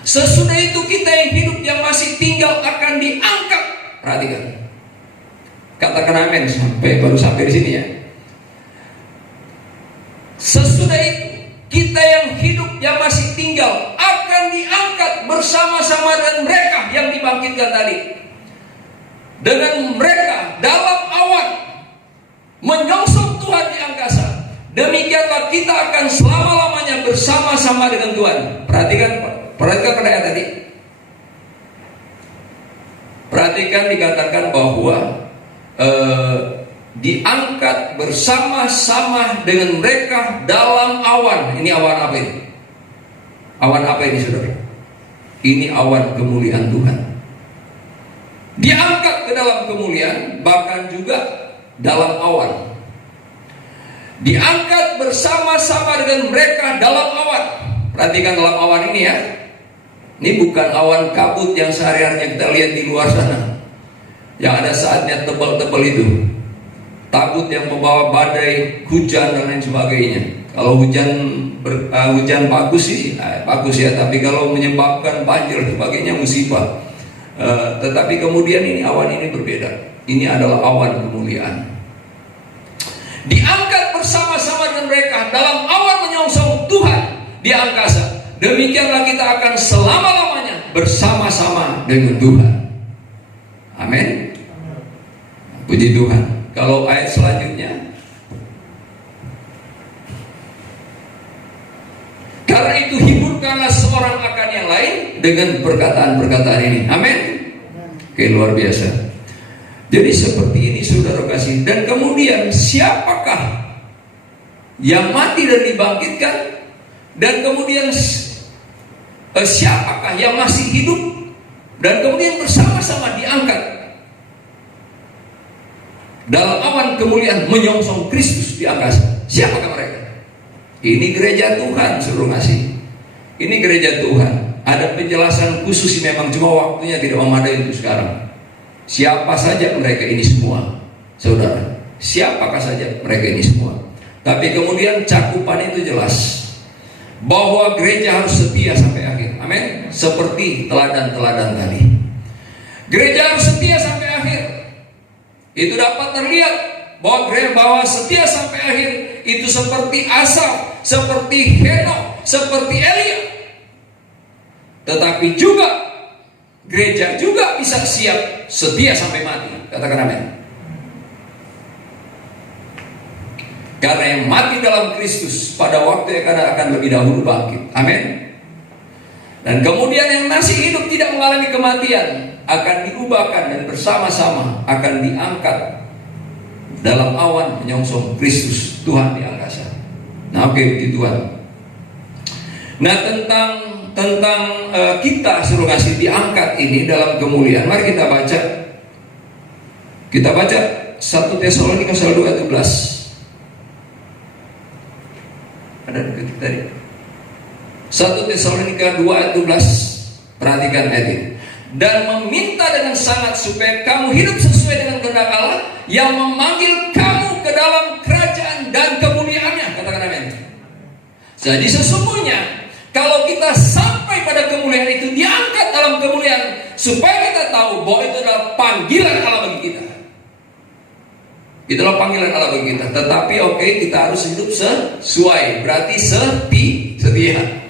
Sesudah itu kita yang hidup yang masih tinggal akan diangkat. Perhatikan, katakan amin baru sampai di sini ya. Sesudah itu kita yang hidup yang masih tinggal akan diangkat bersama-sama dengan mereka yang dibangkitkan tadi. Dengan mereka dalam awan menyongsong Tuhan di angkasa. Demikianlah kita akan selama-lamanya bersama-sama dengan Tuhan. Perhatikan pada ayat tadi. Perhatikan dikatakan bahwa diangkat bersama-sama dengan mereka dalam awan. Ini awan apa ini? Awan apa ini, saudara? Ini awan kemuliaan Tuhan. Diangkat ke dalam kemuliaan, bahkan juga dalam awan. Diangkat bersama-sama dengan mereka dalam awan. Perhatikan dalam awan ini ya. Ini bukan awan kabut yang sehari-harinya kita lihat di luar sana, yang ada saatnya tebal-tebal itu. Takut yang membawa badai, hujan dan lain sebagainya. Kalau hujan bagus sih, bagus ya. Tapi kalau menyebabkan banjir dan sebagainya, musibah. Tetapi kemudian ini awan ini berbeda. Ini adalah awan kemuliaan. Diangkat bersama-sama dengan mereka dalam awan menyongsong Tuhan di angkasa. Demikianlah kita akan selama-lamanya bersama-sama dengan Tuhan. Amin. Puji Tuhan. Kalau ayat selanjutnya, karena itu hiburkanlah seorang akan yang lain dengan perkataan-perkataan ini. Amin. Oke, luar biasa. Jadi seperti ini saudara kasih. Dan kemudian siapakah yang mati dan dibangkitkan? Dan kemudian siapakah yang masih hidup dan kemudian bersama-sama diangkat dalam awan kemuliaan menyongsong Kristus di angkasa? Siapakah mereka? Ini gereja Tuhan, suruh ngasih. Ini gereja Tuhan. Ada penjelasan khusus, memang cuma waktunya tidak memadai untuk sekarang. Siapa saja mereka ini semua, saudara? Siapakah saja mereka ini semua? Tapi kemudian cakupan itu jelas, bahwa gereja harus setia sampai akhir. Amin. Seperti teladan-teladan tadi, gereja harus setia sampai akhir. Itu dapat terlihat bahwa setia sampai akhir itu seperti Asaf, seperti Henokh, seperti Elia. Tetapi juga gereja juga bisa siap setia sampai mati. Katakan amin. Karena yang mati dalam Kristus pada waktu yang akan lebih dahulu bangkit. Amin. Dan kemudian yang masih hidup tidak mengalami kematian akan diubahkan dan bersama-sama akan diangkat dalam awan menyongsong Kristus Tuhan di angkasa. Nah, oke, puji Tuhan. Nah, tentang kita suruh kasih diangkat ini dalam kemuliaan, mari kita baca. Kita baca 1 Tesalonika 2 ayat 11. Ada dekat tadi. 1 Tesalonika 2 ayat 12. Perhatikan ayat ini. Dan meminta dengan sangat supaya kamu hidup sesuai dengan kehendak Allah yang memanggil kamu ke dalam kerajaan dan kemuliaannya. Katakan amin. Jadi sesungguhnya kalau kita sampai pada kemuliaan itu, diangkat dalam kemuliaan, supaya kita tahu bahwa itu adalah panggilan Allah bagi kita. Itulah panggilan Allah bagi kita. Tetapi oke, kita harus hidup sesuai, berarti setia.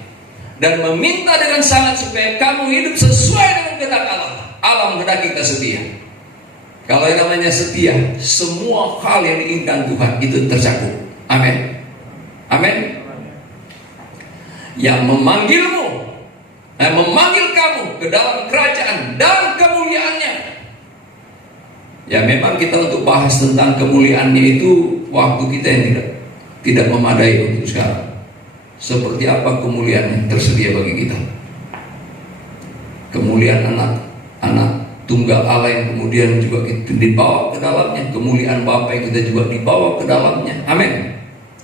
Dan meminta dengan sangat supaya kamu hidup sesuai dengan kehendak Allah. Allah menghendaki kita setia. Kalau yang namanya setia, semua hal yang diinginkan Tuhan itu tercakup. Amin. Amin. Yang memanggilmu, memanggil kamu ke dalam kerajaan dan kemuliaannya. Ya memang kita untuk bahas tentang kemuliaannya itu waktu kita yang tidak memadai untuk sekarang. Seperti apa kemuliaan yang tersedia bagi kita? Kemuliaan anak tunggal Allah yang kemudian juga kita dibawa ke dalamnya. Kemuliaan Bapa yang kita juga dibawa ke dalamnya. Amin.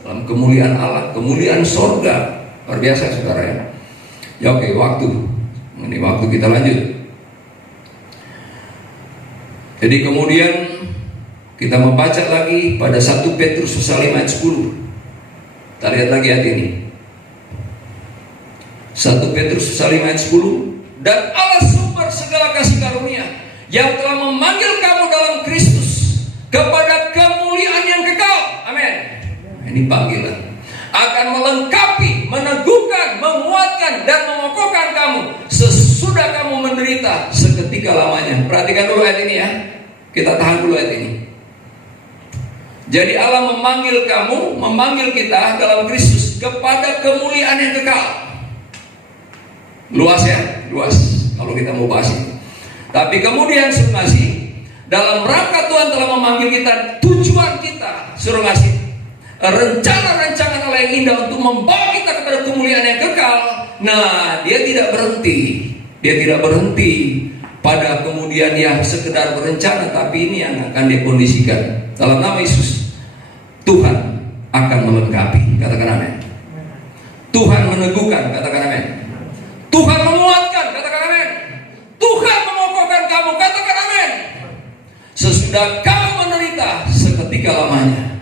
Dalam kemuliaan Allah, kemuliaan sorga. Luar biasa saudara ya. Ya oke, ini waktu kita lanjut. Jadi kemudian kita membaca lagi pada 1 Petrus pasal 5 ayat 10. Kita lihat lagi ayat ini. 1 Petrus pasal 5 ayat 10. Dan Allah sumber segala kasih karunia yang telah memanggil kamu dalam Kristus kepada kemuliaan yang kekal. Amin. Ini panggilan akan melengkapi, meneguhkan, menguatkan dan mengokohkan kamu sesudah kamu menderita seketika lamanya. Perhatikan dulu ayat ini ya. Kita tahan dulu ayat ini. Jadi Allah memanggil kamu, memanggil kita dalam Kristus kepada kemuliaan yang kekal. Luas ya, luas kalau kita mau bahas itu. Tapi kemudian suruh ngasih, dalam rangka Tuhan telah memanggil kita, tujuan kita suruh ngasih rencana-rencana Allah yang indah untuk membawa kita kepada kemuliaan yang kekal. Nah, dia tidak berhenti pada kemudian ya sekedar berencana, tapi ini yang akan dia kondisikan. Dalam nama Yesus, Tuhan akan melengkapi. Katakan amin. Tuhan meneguhkan. Katakan amin. Tuhan menguatkan. Katakan amin. Tuhan mengokohkan kamu. Katakan amin. Sesudah kamu menderita seketika lamanya.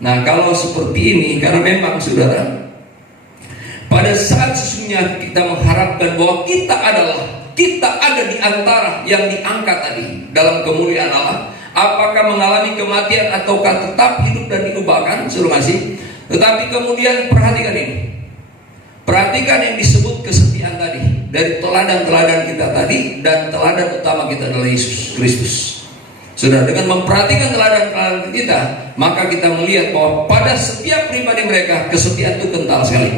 Nah, kalau seperti ini, karena memang saudara, pada saat sesungguhnya kita mengharapkan bahwa kita ada di antara yang diangkat tadi dalam kemuliaan Allah. Apakah mengalami kematian ataukah tetap hidup dan diubahkan, suruh ngasih. Tetapi kemudian perhatikan ini. Perhatikan yang disebut kesetiaan tadi, dari teladan-teladan kita tadi, dan teladan utama kita adalah Yesus Kristus. Sudah, dengan memperhatikan teladan-teladan kita, maka kita melihat bahwa pada setiap pribadi mereka kesetiaan itu kental sekali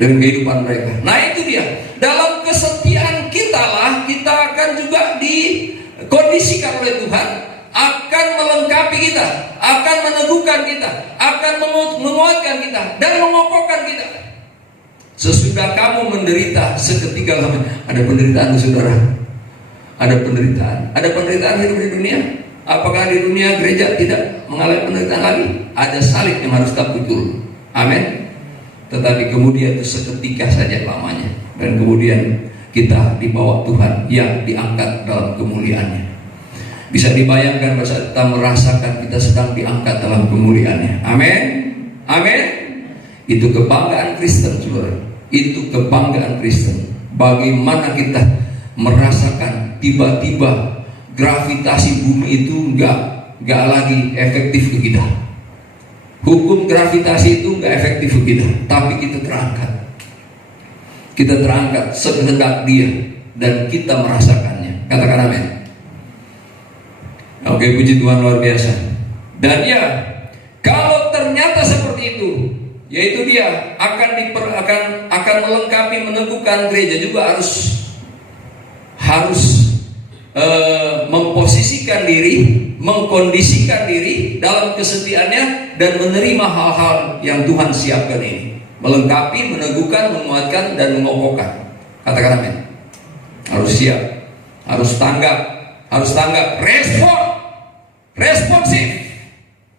dengan kehidupan mereka. Nah itu dia, dalam kesetiaan kita lah kita akan juga dikondisikan oleh Tuhan, akan melengkapi kita, akan meneguhkan kita, akan menguatkan kita dan mengokohkan kita. Sesudah kamu menderita seketika lamanya. Ada penderitaan saudara. Ada penderitaan hidup di dunia. Apakah di dunia gereja tidak mengalami penderitaan lagi? Ada salib yang harus kita pikul. Amin. Tetapi kemudian itu seketika saja lamanya. Dan kemudian kita dibawa Tuhan yang diangkat dalam kemuliaannya. Bisa dibayangkan pada saat kita merasakan kita sedang diangkat dalam kemuliaannya. Amin. Amin. Itu kebanggaan Kristen, saudara. Itu kebanggaan Kristen. Bagaimana kita merasakan tiba-tiba gravitasi bumi itu nggak lagi efektif ke kita. Hukum gravitasi itu nggak efektif ke kita, tapi kita terangkat. Kita terangkat sekehendak Dia dan kita merasakannya. Katakan amin. Oke, puji Tuhan, luar biasa. Dan ya, kalau ternyata seperti itu, yaitu dia akan melengkapi, meneguhkan gereja juga harus memposisikan diri, mengkondisikan diri dalam kesetiaannya dan menerima hal-hal yang Tuhan siapkan ini, melengkapi, meneguhkan, menguatkan dan mengokohkan. Katakan amin. Harus siap, harus tanggap, responsif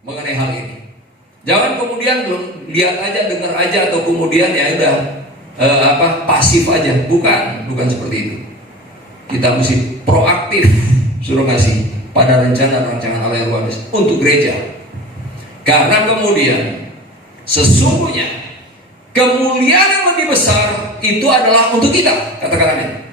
mengenai hal ini. Jangan kemudian lihat aja, dengar aja, atau kemudian ya udah pasif aja. Bukan seperti itu. Kita mesti proaktif, suruh kasih pada rencana-rencana Allah yang luar biasa untuk gereja. Karena kemudian sesungguhnya kemuliaan yang lebih besar itu adalah untuk kita. Katakan amin.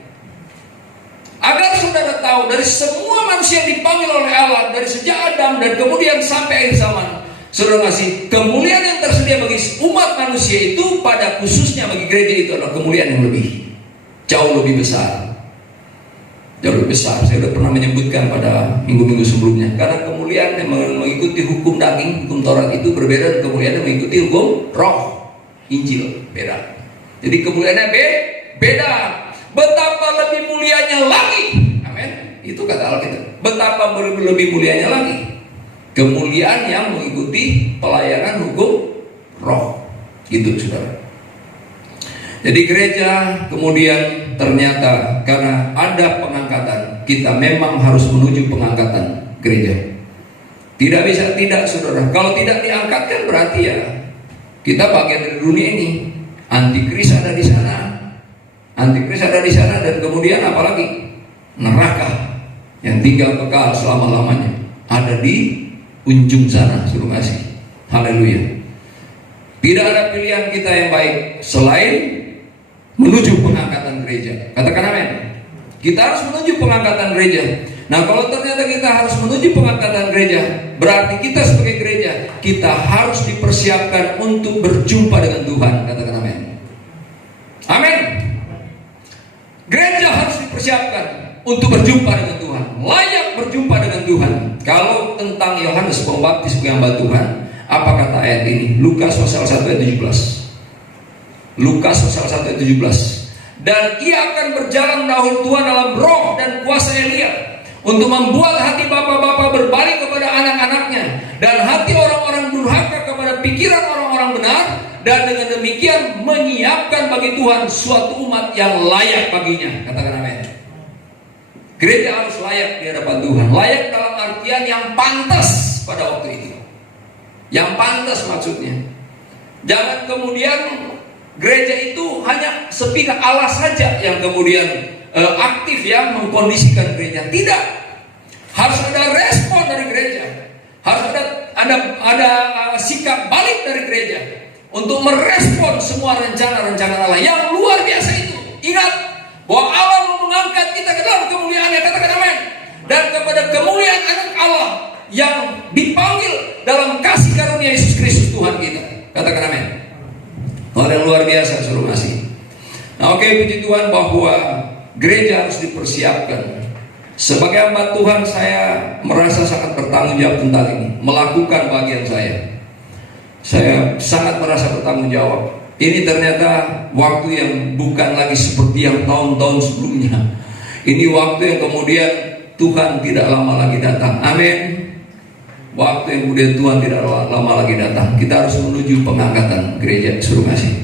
Agar saudara tahu, dari semua manusia yang dipanggil oleh Allah, dari sejak Adam dan kemudian sampai akhir zaman, saudara ngasih kemuliaan yang tersedia bagi umat manusia itu, pada khususnya bagi gereja, itu adalah kemuliaan yang jauh lebih besar. Jauh lebih besar. Saya sudah pernah menyebutkan pada minggu-minggu sebelumnya. Karena kemuliaan yang mengikuti hukum daging, hukum Taurat itu berbeda dengan kemuliaan yang mengikuti hukum roh, Injil, beda. Jadi kemuliaannya beda. Betapa lebih mulianya lagi, amin. Itu kata Alkitab. Betapa lebih mulianya lagi kemuliaan yang mengikuti pelayanan hukum roh, gitu saudara. Jadi gereja kemudian ternyata karena ada pengangkatan, kita memang harus menuju pengangkatan gereja. Tidak bisa tidak, saudara. Kalau tidak diangkatkan berarti ya kita bagian dari dunia ini. Antikris ada di sana, antikris ada di sana, dan kemudian apalagi neraka yang tinggal kekal selama-lamanya ada di ujung sana, suruh kasih. Haleluya. Tidak ada pilihan kita yang baik selain menuju pengangkatan gereja. Katakan amin. Kita harus menuju pengangkatan gereja. Nah, kalau ternyata kita harus menuju pengangkatan gereja, berarti kita sebagai gereja, kita harus dipersiapkan untuk berjumpa dengan Tuhan. Katakan amin. Amin. Gereja harus dipersiapkan untuk berjumpa dengan Tuhan, layak berjumpa dengan Tuhan. Kalau tentang Yohanes Pembaptis sebagai hamba Tuhan, apa kata ayat ini? Lukas pasal 1 ayat 17. Lukas pasal 1 ayat 17. Dan ia akan berjalan dahulu Tuhan dalam roh dan kuasa Elia, untuk membuat hati bapa-bapa berbalik kepada anak-anaknya, dan hati orang-orang durhaka kepada pikiran orang-orang benar, dan dengan demikian menyiapkan bagi Tuhan suatu umat yang layak baginya. Katakan amin. Gereja harus layak di hadapan Tuhan. Layak dalam artian yang pantas pada waktu itu. Yang pantas maksudnya. Jangan kemudian gereja itu hanya sepihak Allah saja yang kemudian aktif ya mengkondisikan gereja. Tidak. Harus ada respon dari gereja. Harus ada sikap balik dari gereja untuk merespon semua rencana-rencana Allah yang luar biasa itu. Ingat bahwa Allah mau mengangkat kita ke dalam kemuliaannya. Katakan amin. Dan kepada kemuliaan anak Allah yang dipanggil dalam kasih karunia Yesus Kristus Tuhan kita. Katakan amin. Hal yang luar biasa, suruh kasih. Nah, oke, puji Tuhan bahwa gereja harus dipersiapkan. Sebagai hamba Tuhan, saya merasa sangat bertanggung jawab tentang ini, melakukan bagian saya. Saya sangat merasa bertanggung jawab. Ini ternyata waktu yang bukan lagi seperti yang tahun-tahun sebelumnya. Ini waktu yang kemudian Tuhan tidak lama lagi datang. Amin. Waktu yang kemudian Tuhan tidak lama lagi datang. Kita harus menuju pengangkatan gereja, suruh kasih.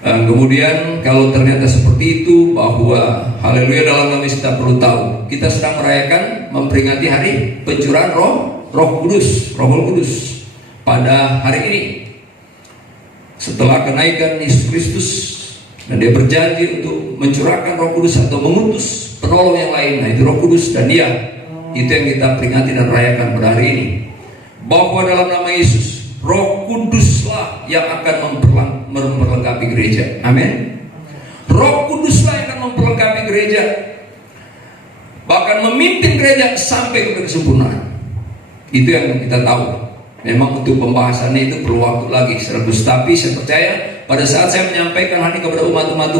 Kemudian kalau ternyata seperti itu, bahwa haleluya, dalam nama kita perlu tahu, kita sedang merayakan, memperingati hari pencurahan Roh Kudus pada hari ini. Setelah kenaikan Yesus Kristus, dan dia berjanji untuk mencurahkan Roh Kudus atau mengutus penolong yang lain. Nah, itu Roh Kudus, dan dia itu yang kita peringati dan rayakan pada hari ini. Bahwa dalam nama Yesus, Roh Kuduslah yang akan memperlengkapi gereja. Amin. Roh Kuduslah yang akan memperlengkapi gereja, bahkan memimpin gereja sampai kepada kesempurnaan. Itu yang kita tahu. Memang untuk pembahasannya itu perlu waktu lagi, tapi saya percaya pada saat saya menyampaikan hal ini kepada umat-umat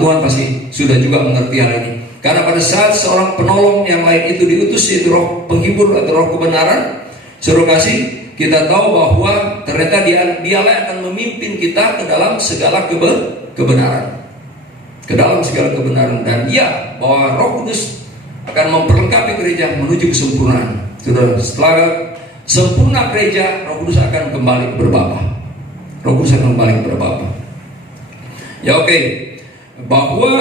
Tuhan pasti sudah juga mengerti hal ini. Karena pada saat seorang penolong yang lain itu diutus, yaitu Roh Penghibur atau Roh Kebenaran, suruh kasih, kita tahu bahwa ternyata dialah yang akan memimpin kita ke dalam segala kebenaran. Ke dalam segala kebenaran. Dan ya, bahwa Roh Kudus akan memperlengkapi gereja menuju kesempurnaan. Setelah sempurna gereja, Roh Kudus akan kembali berbapa. Roh Kudus akan kembali berbapa. Ya, oke. Bahwa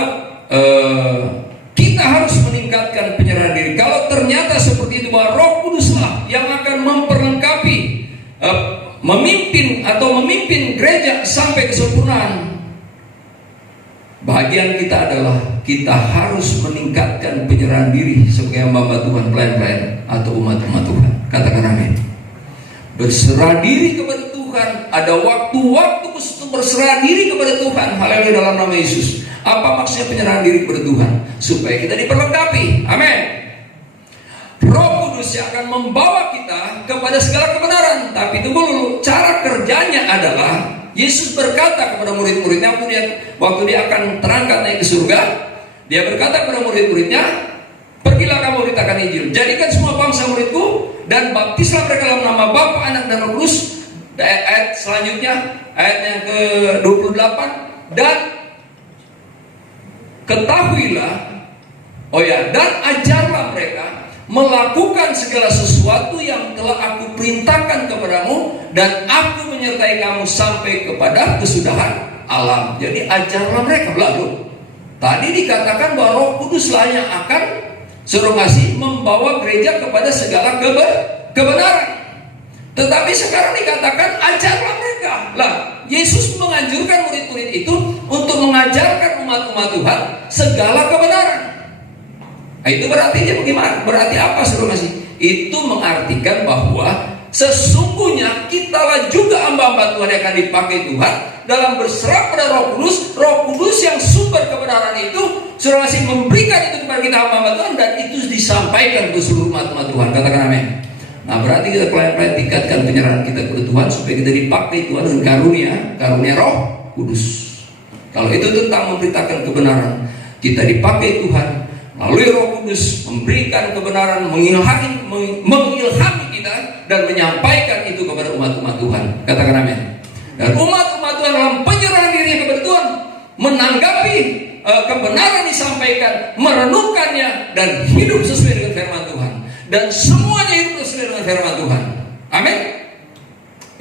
kita harus meningkatkan penyerahan diri. Kalau ternyata seperti itu, bahwa Roh Kuduslah yang akan memperlengkapi, memimpin gereja sampai kesempurnaan. Bagian kita adalah kita harus meningkatkan penyerahan diri sebagai hamba Tuhan, pelayan-pelayan atau umat-umat Tuhan. Katakan amin. Berserah diri kepada Tuhan. Ada waktu-waktu untuk berserah diri kepada Tuhan. Haleluya, dalam nama Yesus. Apa maksudnya penyerahan diri kepada Tuhan? Supaya kita diperlengkapi. Amin. Roh Kudus yang akan membawa kita kepada segala kebenaran. Tapi tunggu dulu, cara kerjanya adalah Yesus berkata kepada murid-muridnya waktu dia akan terangkat naik ke surga. Dia berkata kepada murid-muridnya, Pergilah kamu beritakan Injil, jadikan semua bangsa muridku, dan baptislah mereka dalam nama Bapa, Anak, dan Roh Kudus. Ayat selanjutnya, ayat yang ke-28, dan ketahuilah, dan ajarlah mereka melakukan segala sesuatu yang telah aku perintahkan kepadamu, dan aku menyertai kamu sampai kepada kesudahan alam. Jadi ajarlah mereka. Lalu tadi dikatakan bahwa Roh Kudus lah yang akan suruh ngasih membawa gereja kepada segala kebenaran. Tetapi sekarang dikatakan ajarlah mereka. Lah, Yesus menganjurkan murid-murid itu untuk mengajarkan umat-umat Tuhan segala kebenaran. Nah, itu berarti bagaimana? Berarti apa suruh ngasih? Itu mengartikan bahwa sesungguhnya kitalah juga hamba-hamba Tuhan yang akan dipakai Tuhan dalam berserah pada Roh Kudus. Roh Kudus yang sumber kebenaran itu suruh ngasih memberikan itu kepada kita hamba-hamba Tuhan, dan itu disampaikan ke seluruh umat-umat Tuhan. Katakan amin. Nah, berarti kita pelan-pelan tingkatkan penyerahan kita kepada Tuhan supaya kita dipakai Tuhan dengan karunia Roh Kudus. Kalau itu tentang memberitakan kebenaran, kita dipakai Tuhan melalui Roh Kudus memberikan kebenaran, mengilhami kita dan menyampaikan itu kepada umat-umat Tuhan. Katakan amin. Dan umat-umat Tuhan dalam penyerahan diri kepada Tuhan menanggapi kebenaran disampaikan, merenungkannya, dan hidup sesuai dengan firman Tuhan. Dan semuanya hidup sesuai dengan firman Tuhan. Amin.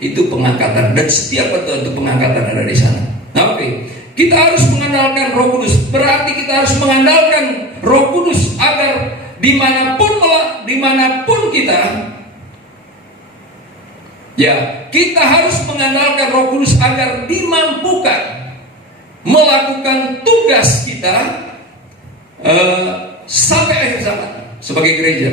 Itu pengangkatan, dan setiap itu pengangkatan ada di sana. Nah, oke. Kita harus mengandalkan Roh Kudus. Berarti kita harus mengandalkan Roh Kudus agar dimanapun kita, kita harus mengandalkan Roh Kudus agar dimampukan melakukan tugas kita sampai akhir zaman sebagai gereja.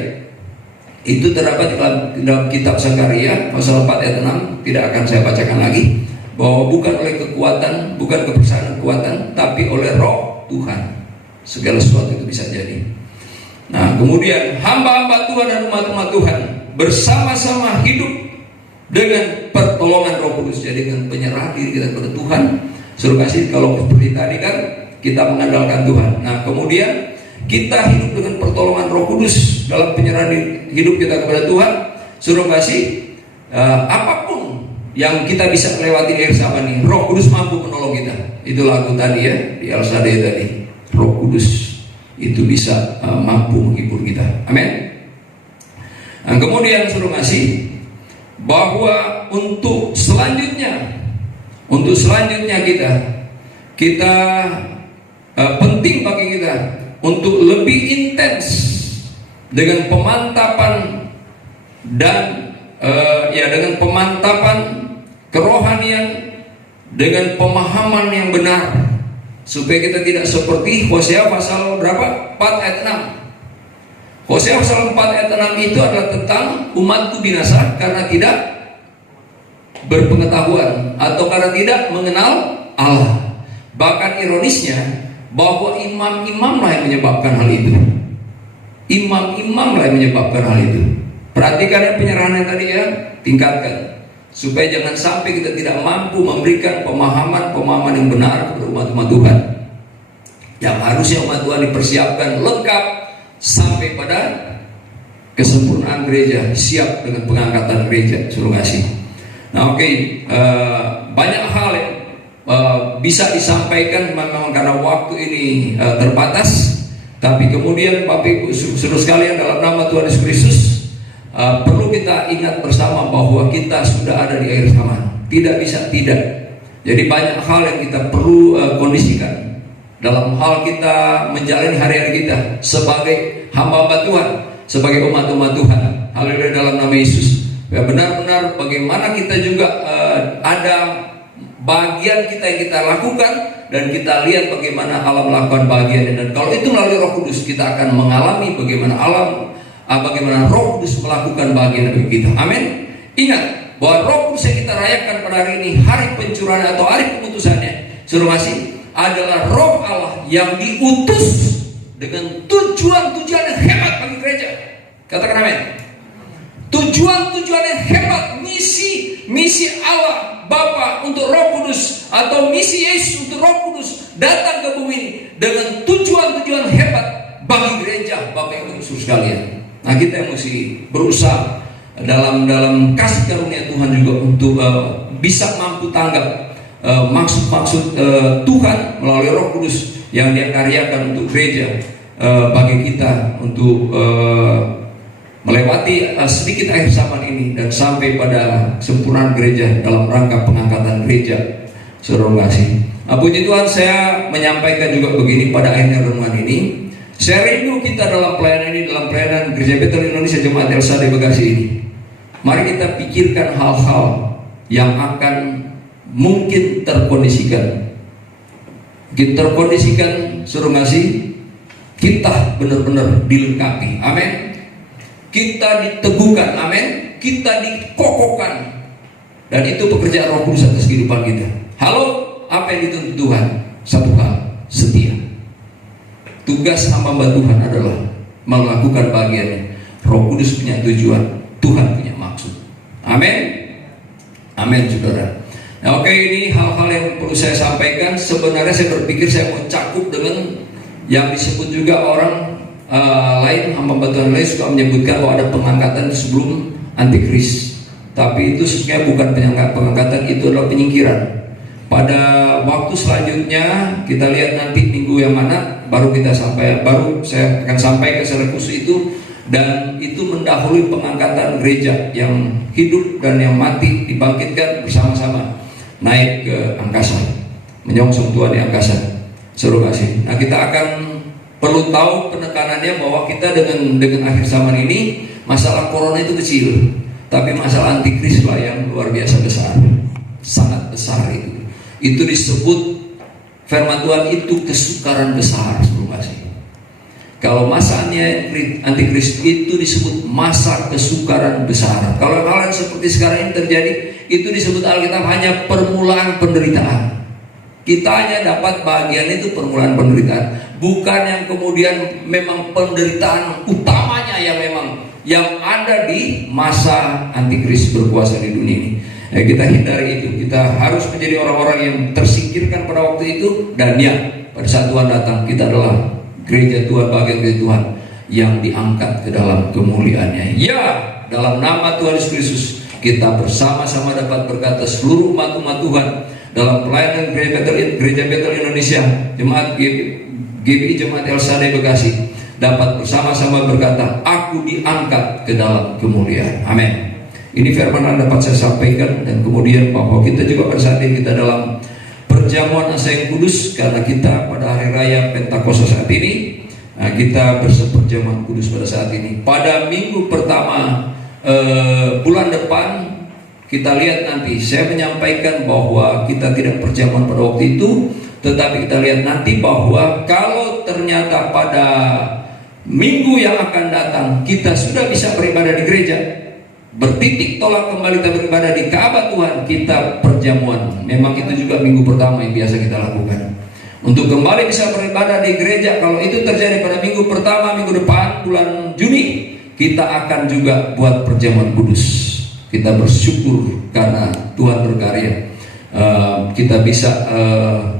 Itu terdapat dalam kitab Zakaria pasal 4 ayat 6. Tidak akan saya bacakan lagi, bahwa bukan oleh kekuatan, bukan kepercayaan kekuatan, tapi oleh Roh Tuhan segala sesuatu itu bisa jadi. Nah, kemudian hamba-hamba Tuhan dan umat-umat Tuhan bersama-sama hidup dengan pertolongan Roh Kudus. Jadi dengan penyerahan diri kita kepada Tuhan. Suruh kasih, kalau seperti tadi kan kita mengandalkan Tuhan. Nah, kemudian kita hidup dengan pertolongan Roh Kudus dalam penyerahan hidup kita kepada Tuhan. Suruh kasih, apapun yang kita bisa melewati di akhir zaman ini, Roh Kudus mampu menolong kita. Itu lagu tadi ya, di Al-Sadai tadi. Roh Kudus itu bisa mampu menghibur kita. Amin. Nah, kemudian suruh ngasih bahwa untuk selanjutnya kita penting bagi kita untuk lebih intens dengan pemantapan dan dengan pemantapan kerohanian, dengan pemahaman yang benar, supaya kita tidak seperti Hosea pasal berapa? 4 ayat 6. Hosea pasal 4 ayat 6 itu adalah tentang umatku binasa karena tidak berpengetahuan atau karena tidak mengenal Allah. Bahkan ironisnya bahwa imam-imamlah yang menyebabkan hal itu. Imam-imamlah yang menyebabkan hal itu. Perhatikan ya penyerahan yang tadi ya, tingkatkan supaya jangan sampai kita tidak mampu memberikan pemahaman yang benar kepada umat-umat Tuhan. Yang harusnya umat Tuhan dipersiapkan lengkap sampai pada kesempurnaan gereja, siap dengan pengangkatan gereja. Suruh kasih. Nah, oke. Banyak hal yang bisa disampaikan, memang karena waktu ini terbatas. Tapi kemudian Bapak Ibu saudara sekalian, dalam nama Tuhan Yesus Kristus, perlu kita ingat bersama bahwa kita sudah ada di akhir zaman. Tidak bisa tidak. Jadi banyak hal yang kita perlu kondisikan dalam hal kita menjalani hari-hari kita sebagai hamba-hamba Tuhan, sebagai umat-umat Tuhan. Haleluya, dalam nama Yesus. Ya, benar-benar bagaimana kita juga ada bagian kita yang kita lakukan, dan kita lihat bagaimana Allah melakukan bagiannya. Dan kalau itu melalui Roh Kudus, kita akan mengalami bagaimana bagaimana Roh Kudus melakukan bagian bagi kita. Amin. Ingat bahwa Roh Kudus yang kita rayakan pada hari ini, hari pencurahan atau hari pemutusannya, suruh kasih, adalah Roh Allah yang diutus dengan tujuan-tujuan yang hebat bagi gereja. Katakan amin. Tujuan-tujuan yang hebat, misi Allah Bapa untuk Roh Kudus, atau misi Yesus untuk Roh Kudus datang ke bumi ini dengan tujuan-tujuan hebat bagi gereja, Bapak Ibu Saudara sekalian. Nah, kita yang mesti berusaha dalam kasih karunia Tuhan juga untuk bisa mampu tanggap maksud-maksud Tuhan melalui Roh Kudus yang Dia karyakan untuk gereja, bagi kita untuk melewati sedikit akhir zaman ini dan sampai pada kesempurnaan gereja dalam rangka pengangkatan gereja. Saudara kasih. Nah, puji Tuhan, saya menyampaikan juga begini pada akhir renungan ini. Saya rindu kita dalam pelayanan ini, dalam pelayanan Gereja Betel Indonesia Jemaat El Shaddai Bekasi ini. Mari kita pikirkan hal-hal yang akan mungkin terkondisikan. Kita terkondisikan, suruh ngasih, kita benar-benar dilengkapi. Amin. Kita diteguhkan, amin. Kita dikokohkan. Dan itu pekerjaan Roh Kudus atas kehidupan kita. Halo, apa yang dituntut Tuhan? Satu hal, setia. Tugas hamba Tuhan adalah melakukan bagiannya. Roh Kudus punya tujuan, Tuhan punya maksud. Amin. Amin, saudara. Nah, oke, ini hal-hal yang perlu saya sampaikan. Sebenarnya saya berpikir saya mau cakup dengan yang disebut juga orang lain, hamba Tuhan lain suka menyebutkan bahwa ada pengangkatan sebelum antikris. Tapi itu sebenarnya bukan pengangkatan, itu adalah penyingkiran. Pada waktu selanjutnya kita lihat nanti minggu yang mana baru saya akan sampaikan secara khusus itu, dan itu mendahului pengangkatan gereja yang hidup dan yang mati dibangkitkan bersama-sama naik ke angkasa, menyongsong Tuhan di angkasa. Seru kasih. Nah, kita akan perlu tahu penekanannya bahwa kita dengan akhir zaman ini, masalah corona itu kecil, tapi masalah antikris lah yang luar biasa besar, sangat besar itu. Itu disebut firman Tuhan itu kesukaran besar, sebelum kasih. Kalau masanya antikris itu disebut masa kesukaran besar. Kalau hal yang seperti sekarang ini terjadi, itu disebut Alkitab hanya permulaan penderitaan. Kita hanya dapat bagian itu permulaan penderitaan, bukan yang kemudian memang penderitaan utamanya yang ada di masa antikris berkuasa di dunia ini. Kita hindari itu. Kita harus menjadi orang-orang yang tersingkirkan pada waktu itu, dan pada saat Tuhan datang, kita adalah gereja Tuhan, bagian gereja Tuhan yang diangkat ke dalam kemuliaannya. Ya, dalam nama Tuhan Yesus Kristus, kita bersama-sama dapat berkata seluruh umat-umat Tuhan dalam pelayanan Gereja Betel Indonesia, Jemaat GBI Jemaat El Shaddai Bekasi, dapat bersama-sama berkata, aku diangkat ke dalam kemuliaan. Amin. Ini firman yang dapat saya sampaikan, dan kemudian bahwa kita juga pada saat ini kita dalam perjamuan asa yang kudus, karena kita pada hari raya Pentakosta saat ini, kita berseperjamuan kudus pada saat ini. Pada minggu pertama bulan depan, kita lihat nanti, saya menyampaikan bahwa kita tidak perjamuan pada waktu itu, tetapi kita lihat nanti bahwa kalau ternyata pada minggu yang akan datang kita sudah bisa beribadah di gereja, bertitik tolak kembali kita beribadah di Ka'bah Tuhan, kita perjamuan. Memang itu juga minggu pertama yang biasa kita lakukan. Untuk kembali bisa beribadah di gereja, kalau itu terjadi pada minggu pertama, minggu depan, bulan Juni, kita akan juga buat perjamuan kudus. Kita bersyukur karena Tuhan berkarya. Kita bisa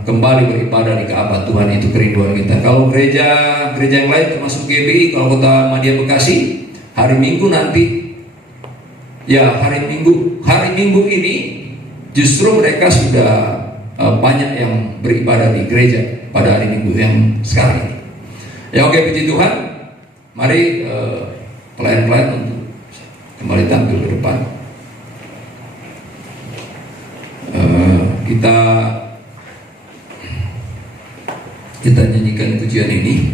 kembali beribadah di Ka'bah Tuhan, itu kerinduan kita. Kalau gereja yang lain termasuk GBI, kalau Kota Madya Bekasi, hari Minggu nanti, ya hari Minggu ini justru mereka sudah banyak yang beribadah di gereja pada hari Minggu yang sekarang ini. Ya, oke, puji Tuhan. Mari pelayan-pelayan untuk kembali tampil ke depan. Kita nyanyikan pujian ini.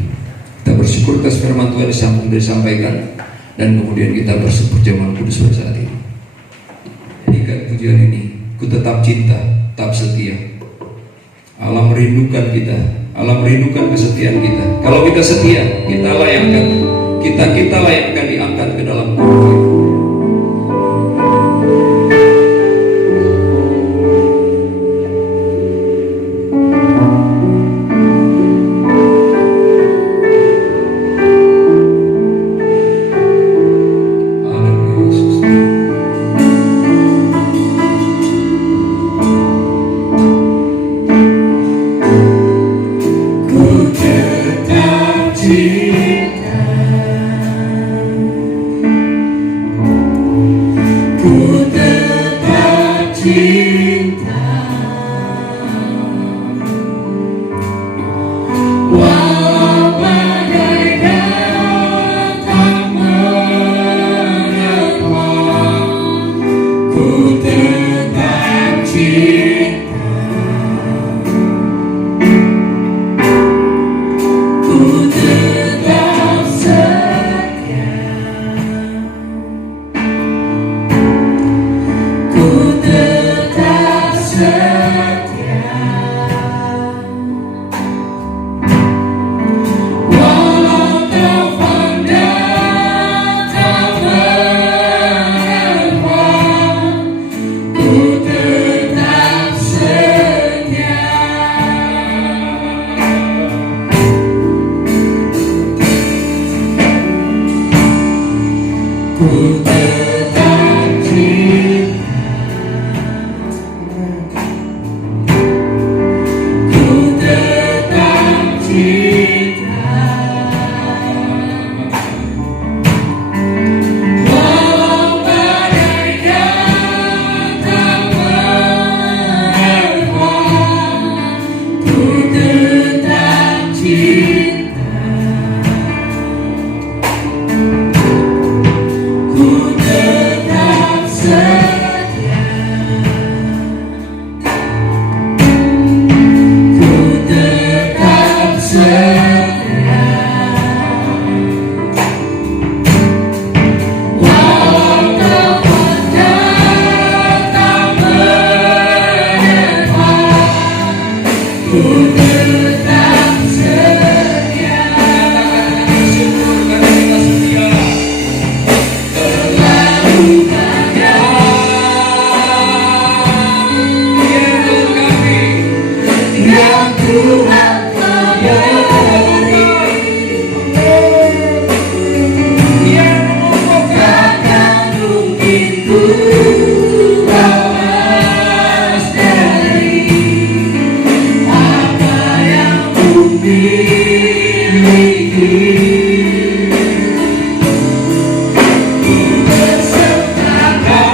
Kita bersyukur atas firman Tuhan yang disampaikan, dan kemudian kita berseperjamuan kudus pada saat ini. Nyanyikan pujian ini. Ku tetap cinta, tetap setia. Allah merindukan kita, Allah merindukan kesetiaan kita. Kalau kita setia, kita layakkan, kita layakkan diangkat ke dalam kemuliaan. Ku tetap cinta. Walau badai datang menerpa, ku tetap cinta, ku tetap setia, ku tetap setia. Walau teman datang menerpa, ku tetap setia. Syukur karena kita setia. Selalu ada Biar Tuhan kami yang Tuhan telah beri, yang mengumpulkan takkan mungkin ku lepas dari apa yang ku miliki. Ku bersembahkan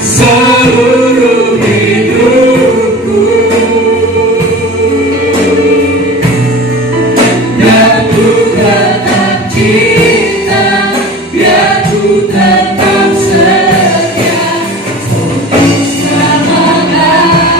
seluruh hidupku, dan ku tetap cinta, biar ku tetap setia untuk selama-lamanya.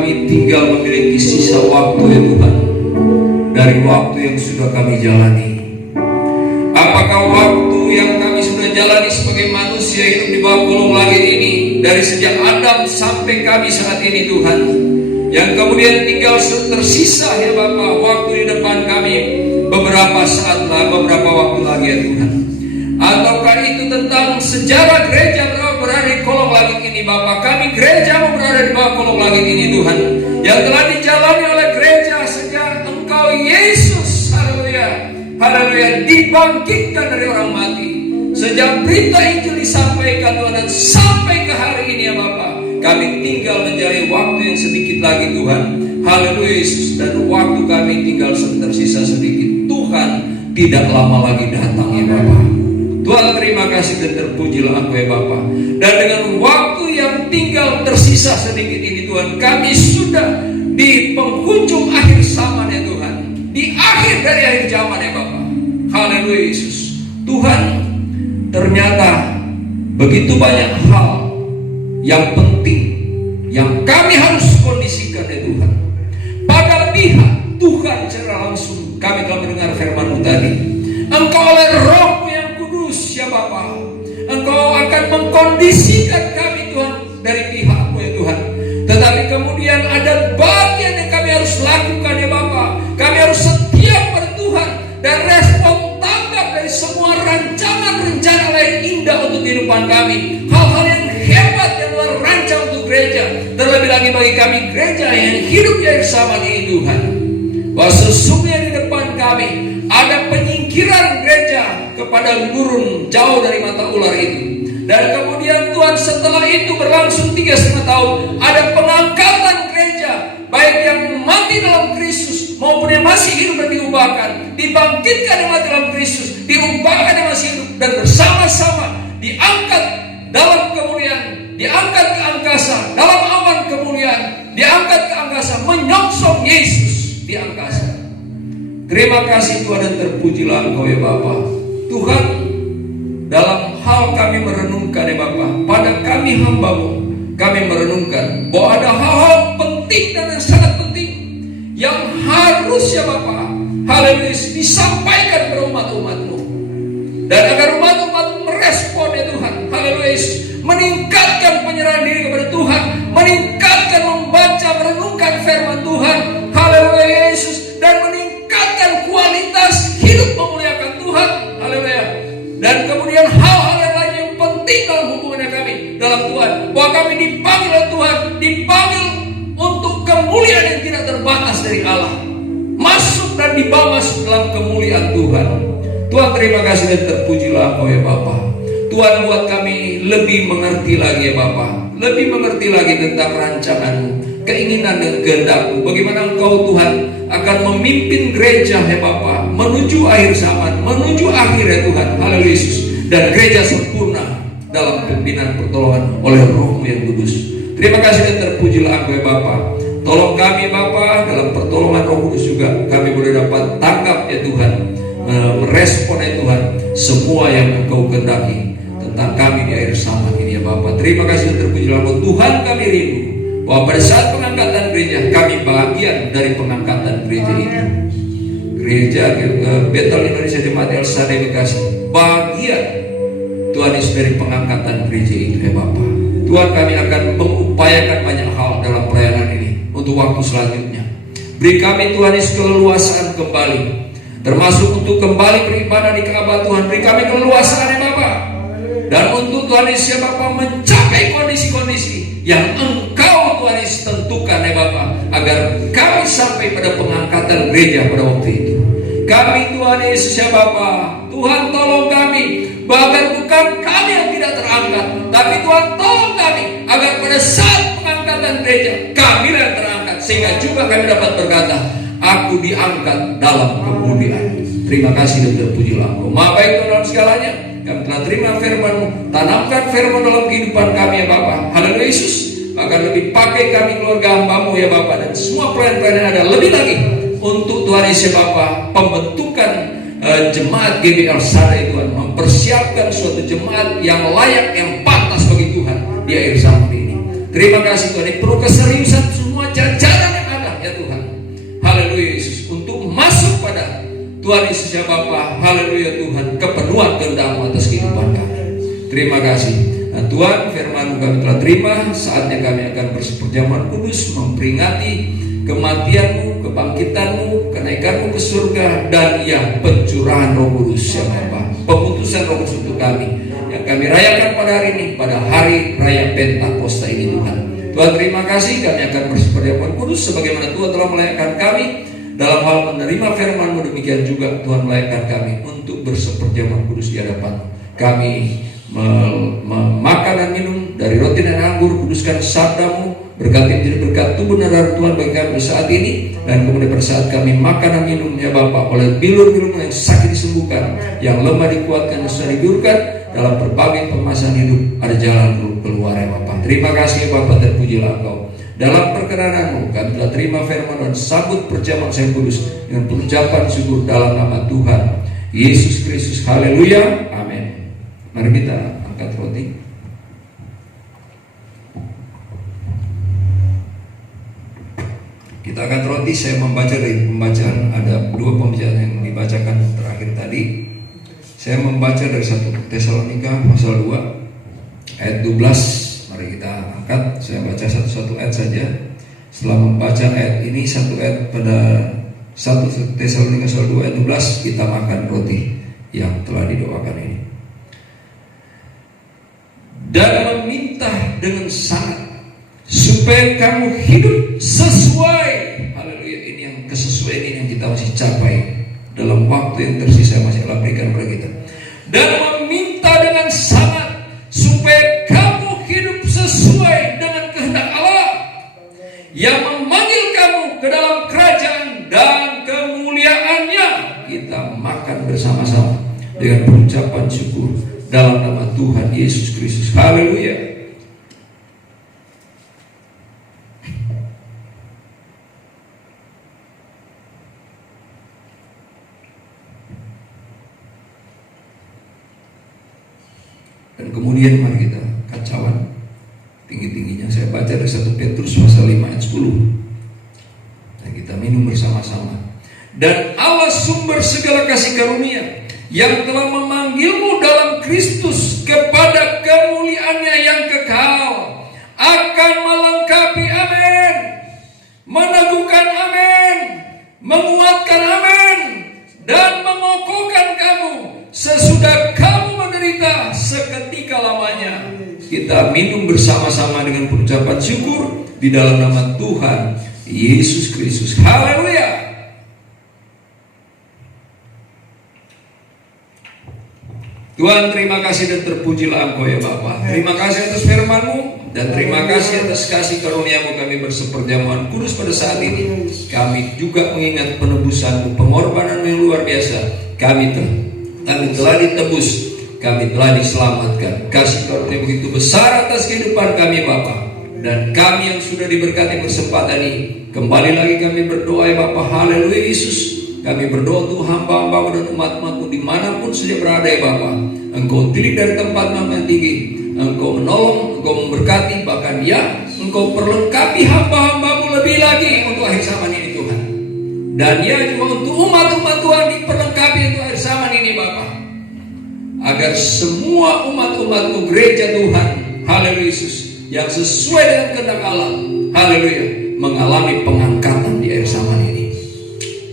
kami tinggal memiliki sisa waktu ya Tuhan, dari waktu yang sudah kami jalani. Apakah waktu yang kami sudah jalani sebagai manusia hidup di bawah kolong langit ini, dari sejak Adam sampai kami saat ini Tuhan, yang kemudian tinggal tersisa ya Bapa waktu di depan kami beberapa saat lah, beberapa waktu lagi ya Tuhan. Ataukah itu tentang sejarah gereja berada di kolong langit ini Bapa? Kami gereja berada di bawah kolong langit ini Tuhan, yang telah dijalani oleh gereja sejak Engkau Yesus, haleluya, haleluya, dibangkitkan dari orang mati. Sejak berita Injil disampaikan Tuhan, dan sampai ke hari ini ya Bapa, kami tinggal menjalani waktu yang sedikit lagi Tuhan, haleluya Yesus. Dan waktu kami tinggal tersisa sedikit Tuhan, tidak lama lagi datang ya Bapa. Tuhan terima kasih dan terpujilah Engkau ya Bapa. Dan dengan waktu yang tinggal tersisa sedikit ini Tuhan, kami sudah di penghujung akhir zaman ya Tuhan, di akhir dari akhir zaman ya Bapa. Haleluya Yesus. Tuhan, ternyata begitu banyak hal yang penting yang kami harus kondisikan ya Tuhan. Pada pihak Tuhan secara langsung kami telah mendengar firman-Mu tadi. Engkau oleh Roh-Mu yang kudus ya Bapa, Engkau akan mengkondisikan kami Tuhan dari pihak-Mu ya Tuhan. Tetapi kemudian ada bagian yang kami harus lakukan ya Bapa. Kami harus setia pada Tuhan dan respon tanggap dari semua rancangan-rencana lain indah untuk kehidupan kami. Hal-hal yang hebat yang luar rancang untuk gereja, terlebih lagi bagi kami gereja yang hidup di akhir zaman ini Tuhan. Bahwa sesungguhnya di depan kami ada penyingkiran gereja kepada gurun jauh dari mata ular itu. Dan kemudian Tuhan setelah itu berlangsung 3,5 tahun, ada pengangkatan gereja, baik yang mati dalam Kristus maupun yang masih hidup dan diubahkan, dibangkitkan yang mati dalam Kristus, diubahkan yang masih hidup, dan bersama-sama diangkat dalam kemuliaan, diangkat ke angkasa, dalam awan kemuliaan, diangkat ke angkasa, menyongsong Yesus di angkasa. Terima kasih Tuhan dan terpujilah Engkau ya Bapa. Tuhan, dalam hal kami merenungkan ya Bapa, pada kami hamba-Mu, kami merenungkan bahwa ada hal-hal penting dan yang sangat penting yang harus ya Bapa, haleluya, disampaikan kepada umat-umat-Mu. Dan agar umat-umat-Mu merespon ya Tuhan, haleluya, meningkatkan penyerahan diri kepada Tuhan, meningkatkan membaca, merenungkan firman Tuhan, haleluya Yesus, dan meningkatkan kualitas hidup memuliakan Tuhan, haleluya. Dan kemudian hal-hal yang lain yang penting dalam hubungan kami dalam Tuhan, bahwa kami dipanggil oleh Tuhan, dipanggil untuk kemuliaan yang tidak terbatas dari Allah, masuk dan dibawa masuk dalam kemuliaan Tuhan. Tuhan terima kasih dan terpujilah Engkau ya Bapa. Tuhan buat kami lebih mengerti lagi ya Bapa, lebih mengerti lagi tentang rancangan-Mu, keinginan dan kehendak-Mu. Bagaimana Engkau Tuhan akan memimpin gereja ya Bapa menuju akhir zaman, menuju akhir ya Tuhan, haleluya Yesus. Dan gereja sempurna dalam pimpinan pertolongan oleh Roh-Mu yang kudus. Terima kasih dan terpujilah Engkau ya Bapa. Tolong kami Bapa dalam pertolongan Roh Kudus juga kami boleh dapat tangkap ya Tuhan, merespon ya Tuhan semua yang Engkau kehendaki tentang kami di akhir zaman ini ya Bapa. Terima kasih dan terpujilah Engkau Tuhan. Kami rindu bahwa pada saat pengangkatan gereja, kami bagian dari pengangkatan gereja itu. Gereja Betel Indonesia Jemaat El Shaddai Bekasi bagian Tuhan Yesus dari pengangkatan gereja itu ya Bapa. Tuhan, kami akan mengupayakan banyak hal dalam pelayanan ini untuk waktu selanjutnya. Beri kami Tuhan Yesus keleluasaan kembali, termasuk untuk kembali beribadah di Ka'bah Tuhan. Beri kami keleluasaan ya Bapa. Dan untuk Tuhan Yesus ya Bapa mencapai kondisi-kondisi yang Engkau Tuhan Yesus tentukan ya Bapa, agar kami sampai pada pengangkatan gereja pada waktu itu. Kami Tuhan Yesus ya Bapa, Tuhan tolong kami, bahkan bukan kami yang tidak terangkat, tapi Tuhan tolong kami agar pada saat pengangkatan gereja kami yang terangkat, sehingga juga kami dapat berkata, aku diangkat dalam kemuliaan. Terima kasih dan terpujilah Engkau. Maha baik Tuhan dalam segalanya. Kami telah terima firman-Mu, tanamkan firman dalam kehidupan kami ya Bapa, haleluya Yesus. Bahkan lebih pakai kami keluarga hamba-Mu ya Bapa, dan semua pelayan-pelayan yang ada, lebih lagi untuk Tuhan Yesus ya Bapa, pembentukan jemaat GBL Shaddai Tuhan, mempersiapkan suatu jemaat yang layak, yang pantas bagi Tuhan di akhir zaman ini. Terima kasih Tuhan. Ini perlu keseriusan semua janji Tuhan Yesus ya Bapa, haleluya Tuhan, kepenuhan kehendak-Mu atas kehidupan kami. Terima kasih. Nah, Tuhan, firman-Mu kami telah terima. Saatnya kami akan berseperjamuan kudus memperingati kematian-Mu, kebangkitan-Mu, kenaikan-Mu ke surga, dan yang pencurahan Roh Kudus ya Bapa, pemutusan Roh Kudus untuk kami yang kami rayakan pada hari ini, pada hari raya Pentakosta ini Tuhan. Tuhan, terima kasih, kami akan berseperjamuan kudus sebagaimana Tuhan telah melayakkan kami dalam hal menerima firman-Mu. Demikian juga Tuhan melayakkan kami untuk berseperjamuan kudus di hadapan kami, memakan dan minum dari roti dan anggur. Kuduskan sabda-Mu, berkati menjadi berkat tubuh dan darah Tuhan bagi kami saat ini, dan kemudian pada saat kami makan dan minum ya Bapa, oleh bilur-bilur yang sakit disembuhkan, yang lemah dikuatkan dan sudah dibiurkan, dalam berbagai permasalahan hidup ada jalan keluar ya Bapa. Terima kasih ya Bapa, terpujilah Engkau. Dalam perkenan-Mu kami telah terima firman dan sambut perjamuan yang kudus dengan pengucapan syukur dalam nama Tuhan Yesus Kristus. Haleluya, amin. Mari kita angkat roti. Kita angkat roti. Saya membaca dari pembacaan, ada 2 pembacaan yang dibacakan terakhir tadi. Saya membaca dari 1 Tesalonika pasal 2 ayat 12. Mari kita angkat. Saya baca satu ayat saja. Setelah membaca ayat ini, satu ayat pada 1 Tesalonika pasal 2 ayat 12, kita makan roti yang telah didoakan ini. Dan meminta dengan sangat supaya kamu hidup sesuai, haleluya, ini yang kesesuaian ini yang kita masih capai dalam waktu yang tersisa masih Allah berikan kepada kita. Dan meminta dengan sangat supaya kamu hidup sesuai dengan kehendak Allah yang memanggil kamu ke dalam kerajaan dan kemuliaannya. Kita makan bersama-sama dengan pengucapan syukur dalam nama Tuhan Yesus Kristus. Haleluya. Dan kemudian mari kita kacauan tinggi-tingginya. Saya baca dari 1 Petrus pasal 5 ayat 10. Dan kita minum bersama-sama. Dan Allah sumber segala kasih karunia yang telah memanggilmu dalam Kristus kepada kemuliaannya yang kekal akan melengkapi, amin, meneguhkan, amin, menguatkan, amin, dan mengokohkan kamu sesudah kamu menderita seketika lamanya. Kita minum bersama-sama dengan pengucapan syukur di dalam nama Tuhan Yesus Kristus. Haleluya. Tuhan, terima kasih dan terpujilah Engkau ya Bapa. Terima kasih atas firman-Mu dan terima kasih atas kasih karunia-Mu kami berseperjamuan kudus pada saat ini. Kami juga mengingat penebusan-Mu, pengorbanan yang luar biasa. Kami telah ditebus, kami telah diselamatkan. Kasih karunia begitu besar atas kehidupan kami Bapa. Dan kami yang sudah diberkati kesempatan ini, kembali lagi kami berdoa ya Bapa. Haleluya Yesus. Kami berdoa untuk hamba-hamba dan umat-umat-Mu dimanapun saja berada ya Bapa. Engkau tilik dari tempat yang tinggi, Engkau menolong, Engkau memberkati, bahkan ya Engkau perlengkapi hamba-hamba-Mu lebih lagi untuk akhir zaman ini Tuhan. Dan ya juga untuk umat-umat Tuhan diperlengkapi untuk akhir zaman ini Bapa, agar semua umat-umat-Mu gereja Tuhan, haleluya Yesus, yang sesuai dengan kehendak Allah, haleluya, mengalami pengangkatan di akhir zaman ini.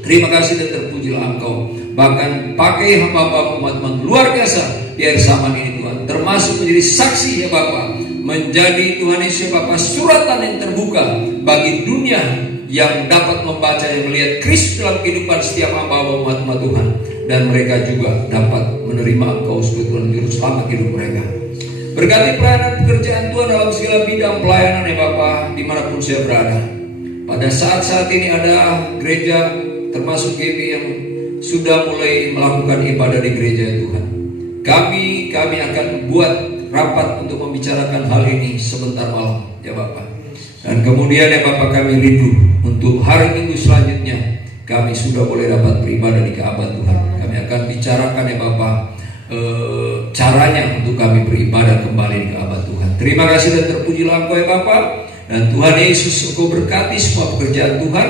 Terima kasih dan terpujilah Engkau. Bahkan pakai hamba-hamba umat-umat luar biasa di akhir zaman ini Tuhan, termasuk menjadi saksi ya Bapa, menjadi Tuhan Yesus ya Bapa suratan yang terbuka bagi dunia yang dapat membaca dan melihat Kristus dalam kehidupan setiap hamba-hamba umat-umat Tuhan, dan mereka juga dapat menerima Engkau sebagai Tuhan Juru Selamat hidup mereka. Berkati pelayanan pekerjaan Tuhan dalam segala bidang pelayanan ya Bapa, dimanapun saya berada. Pada saat-saat ini ada gereja termasuk GP yang sudah mulai melakukan ibadah di gereja Tuhan. Kami akan buat rapat untuk membicarakan hal ini sebentar malam ya Bapak. Dan kemudian ya Bapak, kami rindu untuk hari Minggu selanjutnya kami sudah boleh dapat beribadah di Ka'bah Tuhan. Kami akan bicarakan ya Bapak caranya untuk kami beribadah kembali di Ka'bah Tuhan. Terima kasih dan terpujilah Engkau ya Bapak. Dan Tuhan Yesus, Engkau berkati semua pekerjaan Tuhan.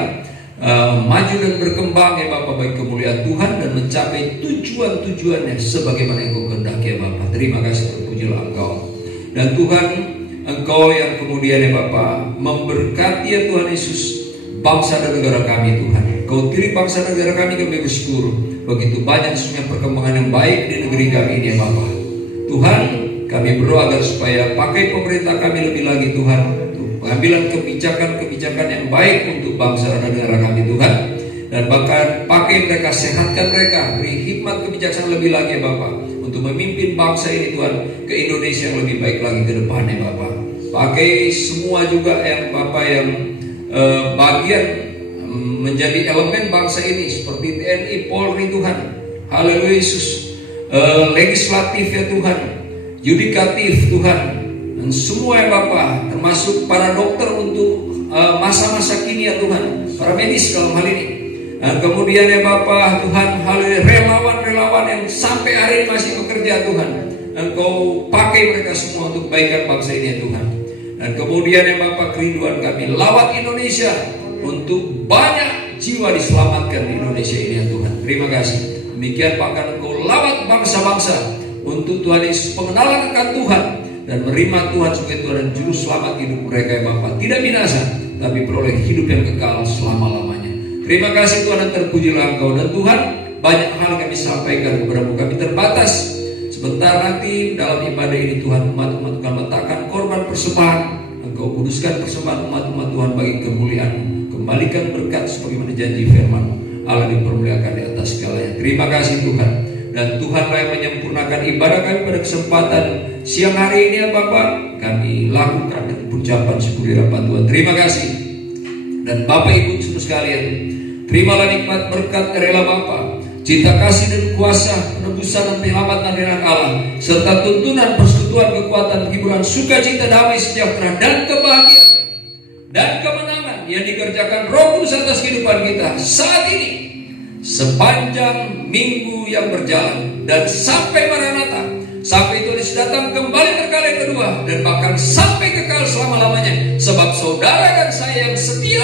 maju dan berkembang ya Bapak, bagi kemuliaan Tuhan dan mencapai tujuan-tujuannya sebagaimana Engkau kehendaki ya Bapak. Terima kasih, terpujilah Engkau. Dan Tuhan, Engkau yang kemudian ya Bapak memberkati ya Tuhan Yesus bangsa dan negara kami Tuhan. Kau tiri bangsa dan negara kami bersyukur. Begitu banyak sebenarnya perkembangan yang baik di negeri kami ini ya Bapak. Tuhan, kami berdoa agar supaya pakai pemerintah kami lebih lagi Tuhan, pengambilan kebijakan-kebijakan yang baik untuk bangsa dan negara kami Tuhan. Dan bahkan pakai mereka, sehatkan mereka, beri hikmat kebijaksanaan lebih lagi ya Bapak, untuk memimpin bangsa ini Tuhan ke Indonesia yang lebih baik lagi ke depannya Bapak. Pakai semua juga yang Bapak yang bagian menjadi elemen bangsa ini seperti TNI, Polri Tuhan, haleluya Yesus, legislatif ya Tuhan, yudikatif Tuhan, dan semua ya Bapak, termasuk para dokter untuk masa-masa kini ya Tuhan, para medis dalam hal ini. Dan kemudian ya Bapak Tuhan, haleluya, relawan-relawan yang sampai hari ini masih bekerja Tuhan, Engkau pakai mereka semua untuk kebaikan bangsa ini ya Tuhan. Dan kemudian ya Bapak, kerinduan kami lawat Indonesia untuk banyak jiwa diselamatkan di Indonesia ini ya Tuhan. Terima kasih. Demikian bahkan Engkau lawat bangsa-bangsa untuk Tuhan Yesus, pengenalan akan Tuhan dan menerima Tuhan sebagai Tuhan dan Juru Selamat hidup mereka ya Bapak. Tidak binasa, tapi beroleh hidup yang kekal selama-lamanya. Terima kasih Tuhan dan terpujilah Engkau. Dan Tuhan, banyak hal kami sampaikan kepada-Mu, kami terbatas. Sebentar nanti dalam ibadah ini Tuhan, umat-umat Tuhan letakkan korban persembahan. Engkau kuduskan persembahan umat-umat Tuhan bagi kemuliaan-Mu. Kembalikan berkat sebagaimana janji firman-Mu. Allah dipermuliakan di atas segalanya. Terima kasih Tuhan. Dan Tuhanlah yang menyempurnakan ibadah kami pada kesempatan siang hari ini ya Bapak. Kami lakukan dengan ucapan syukur di hadapan Tuhan. Terima kasih. Dan Bapak Ibu saudara sekalian, terimalah nikmat berkat rela Bapa, cinta kasih dan kuasa, penebusan dan penyelamat dari Allah, serta tuntunan persekutuan kekuatan, hiburan, sukacita, damai, sejahtera, dan kebahagiaan dan kemenangan yang dikerjakan Roh Kudus atas kehidupan kita saat ini, sepanjang minggu yang berjalan, dan sampai Maranatha, sampai Tuhan datang kembali berkali kedua, dan bahkan sampai kekal selama-lamanya. Sebab saudara dan saya yang setia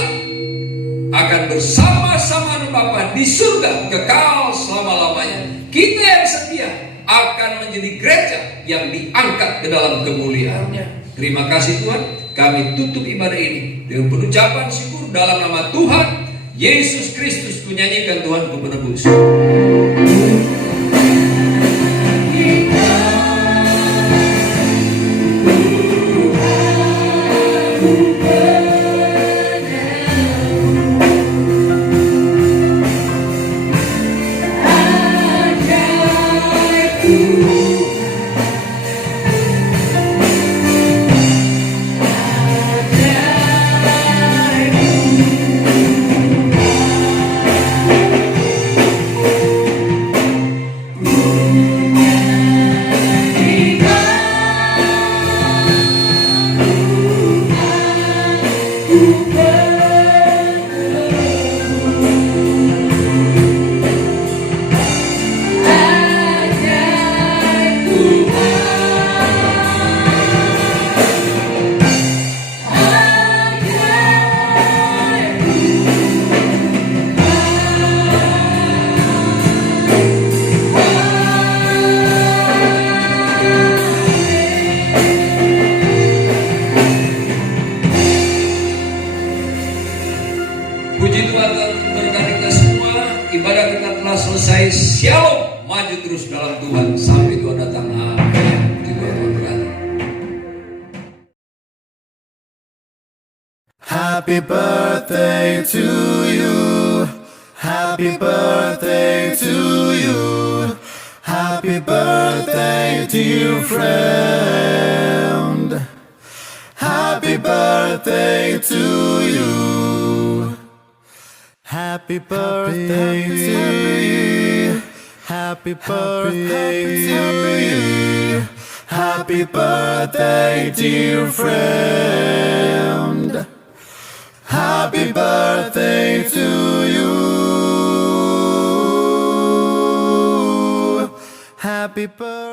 akan bersama-sama dengan Bapa di surga kekal selama-lamanya. Kita yang setia akan menjadi gereja yang diangkat ke dalam kemuliaannya. Terima kasih Tuhan. Kami tutup ibadah ini dengan pengucapan syukur dalam nama Tuhan Yesus Kristus. Kunyanyikan Tuhan ku menebus. Puji Tuhan berkat kita semua. Ibadah kita telah selesai. Shalom. Maju terus dalam Tuhan sampai Tuhan datang. Amin. Puji Tuhan berkati. Happy birthday to you. Happy birthday to you. Happy birthday, dear friend. Happy birthday to you. Happy birthday to you. Happy birthday to you. Happy birthday, dear friend. Happy birthday to you. Happy birthday.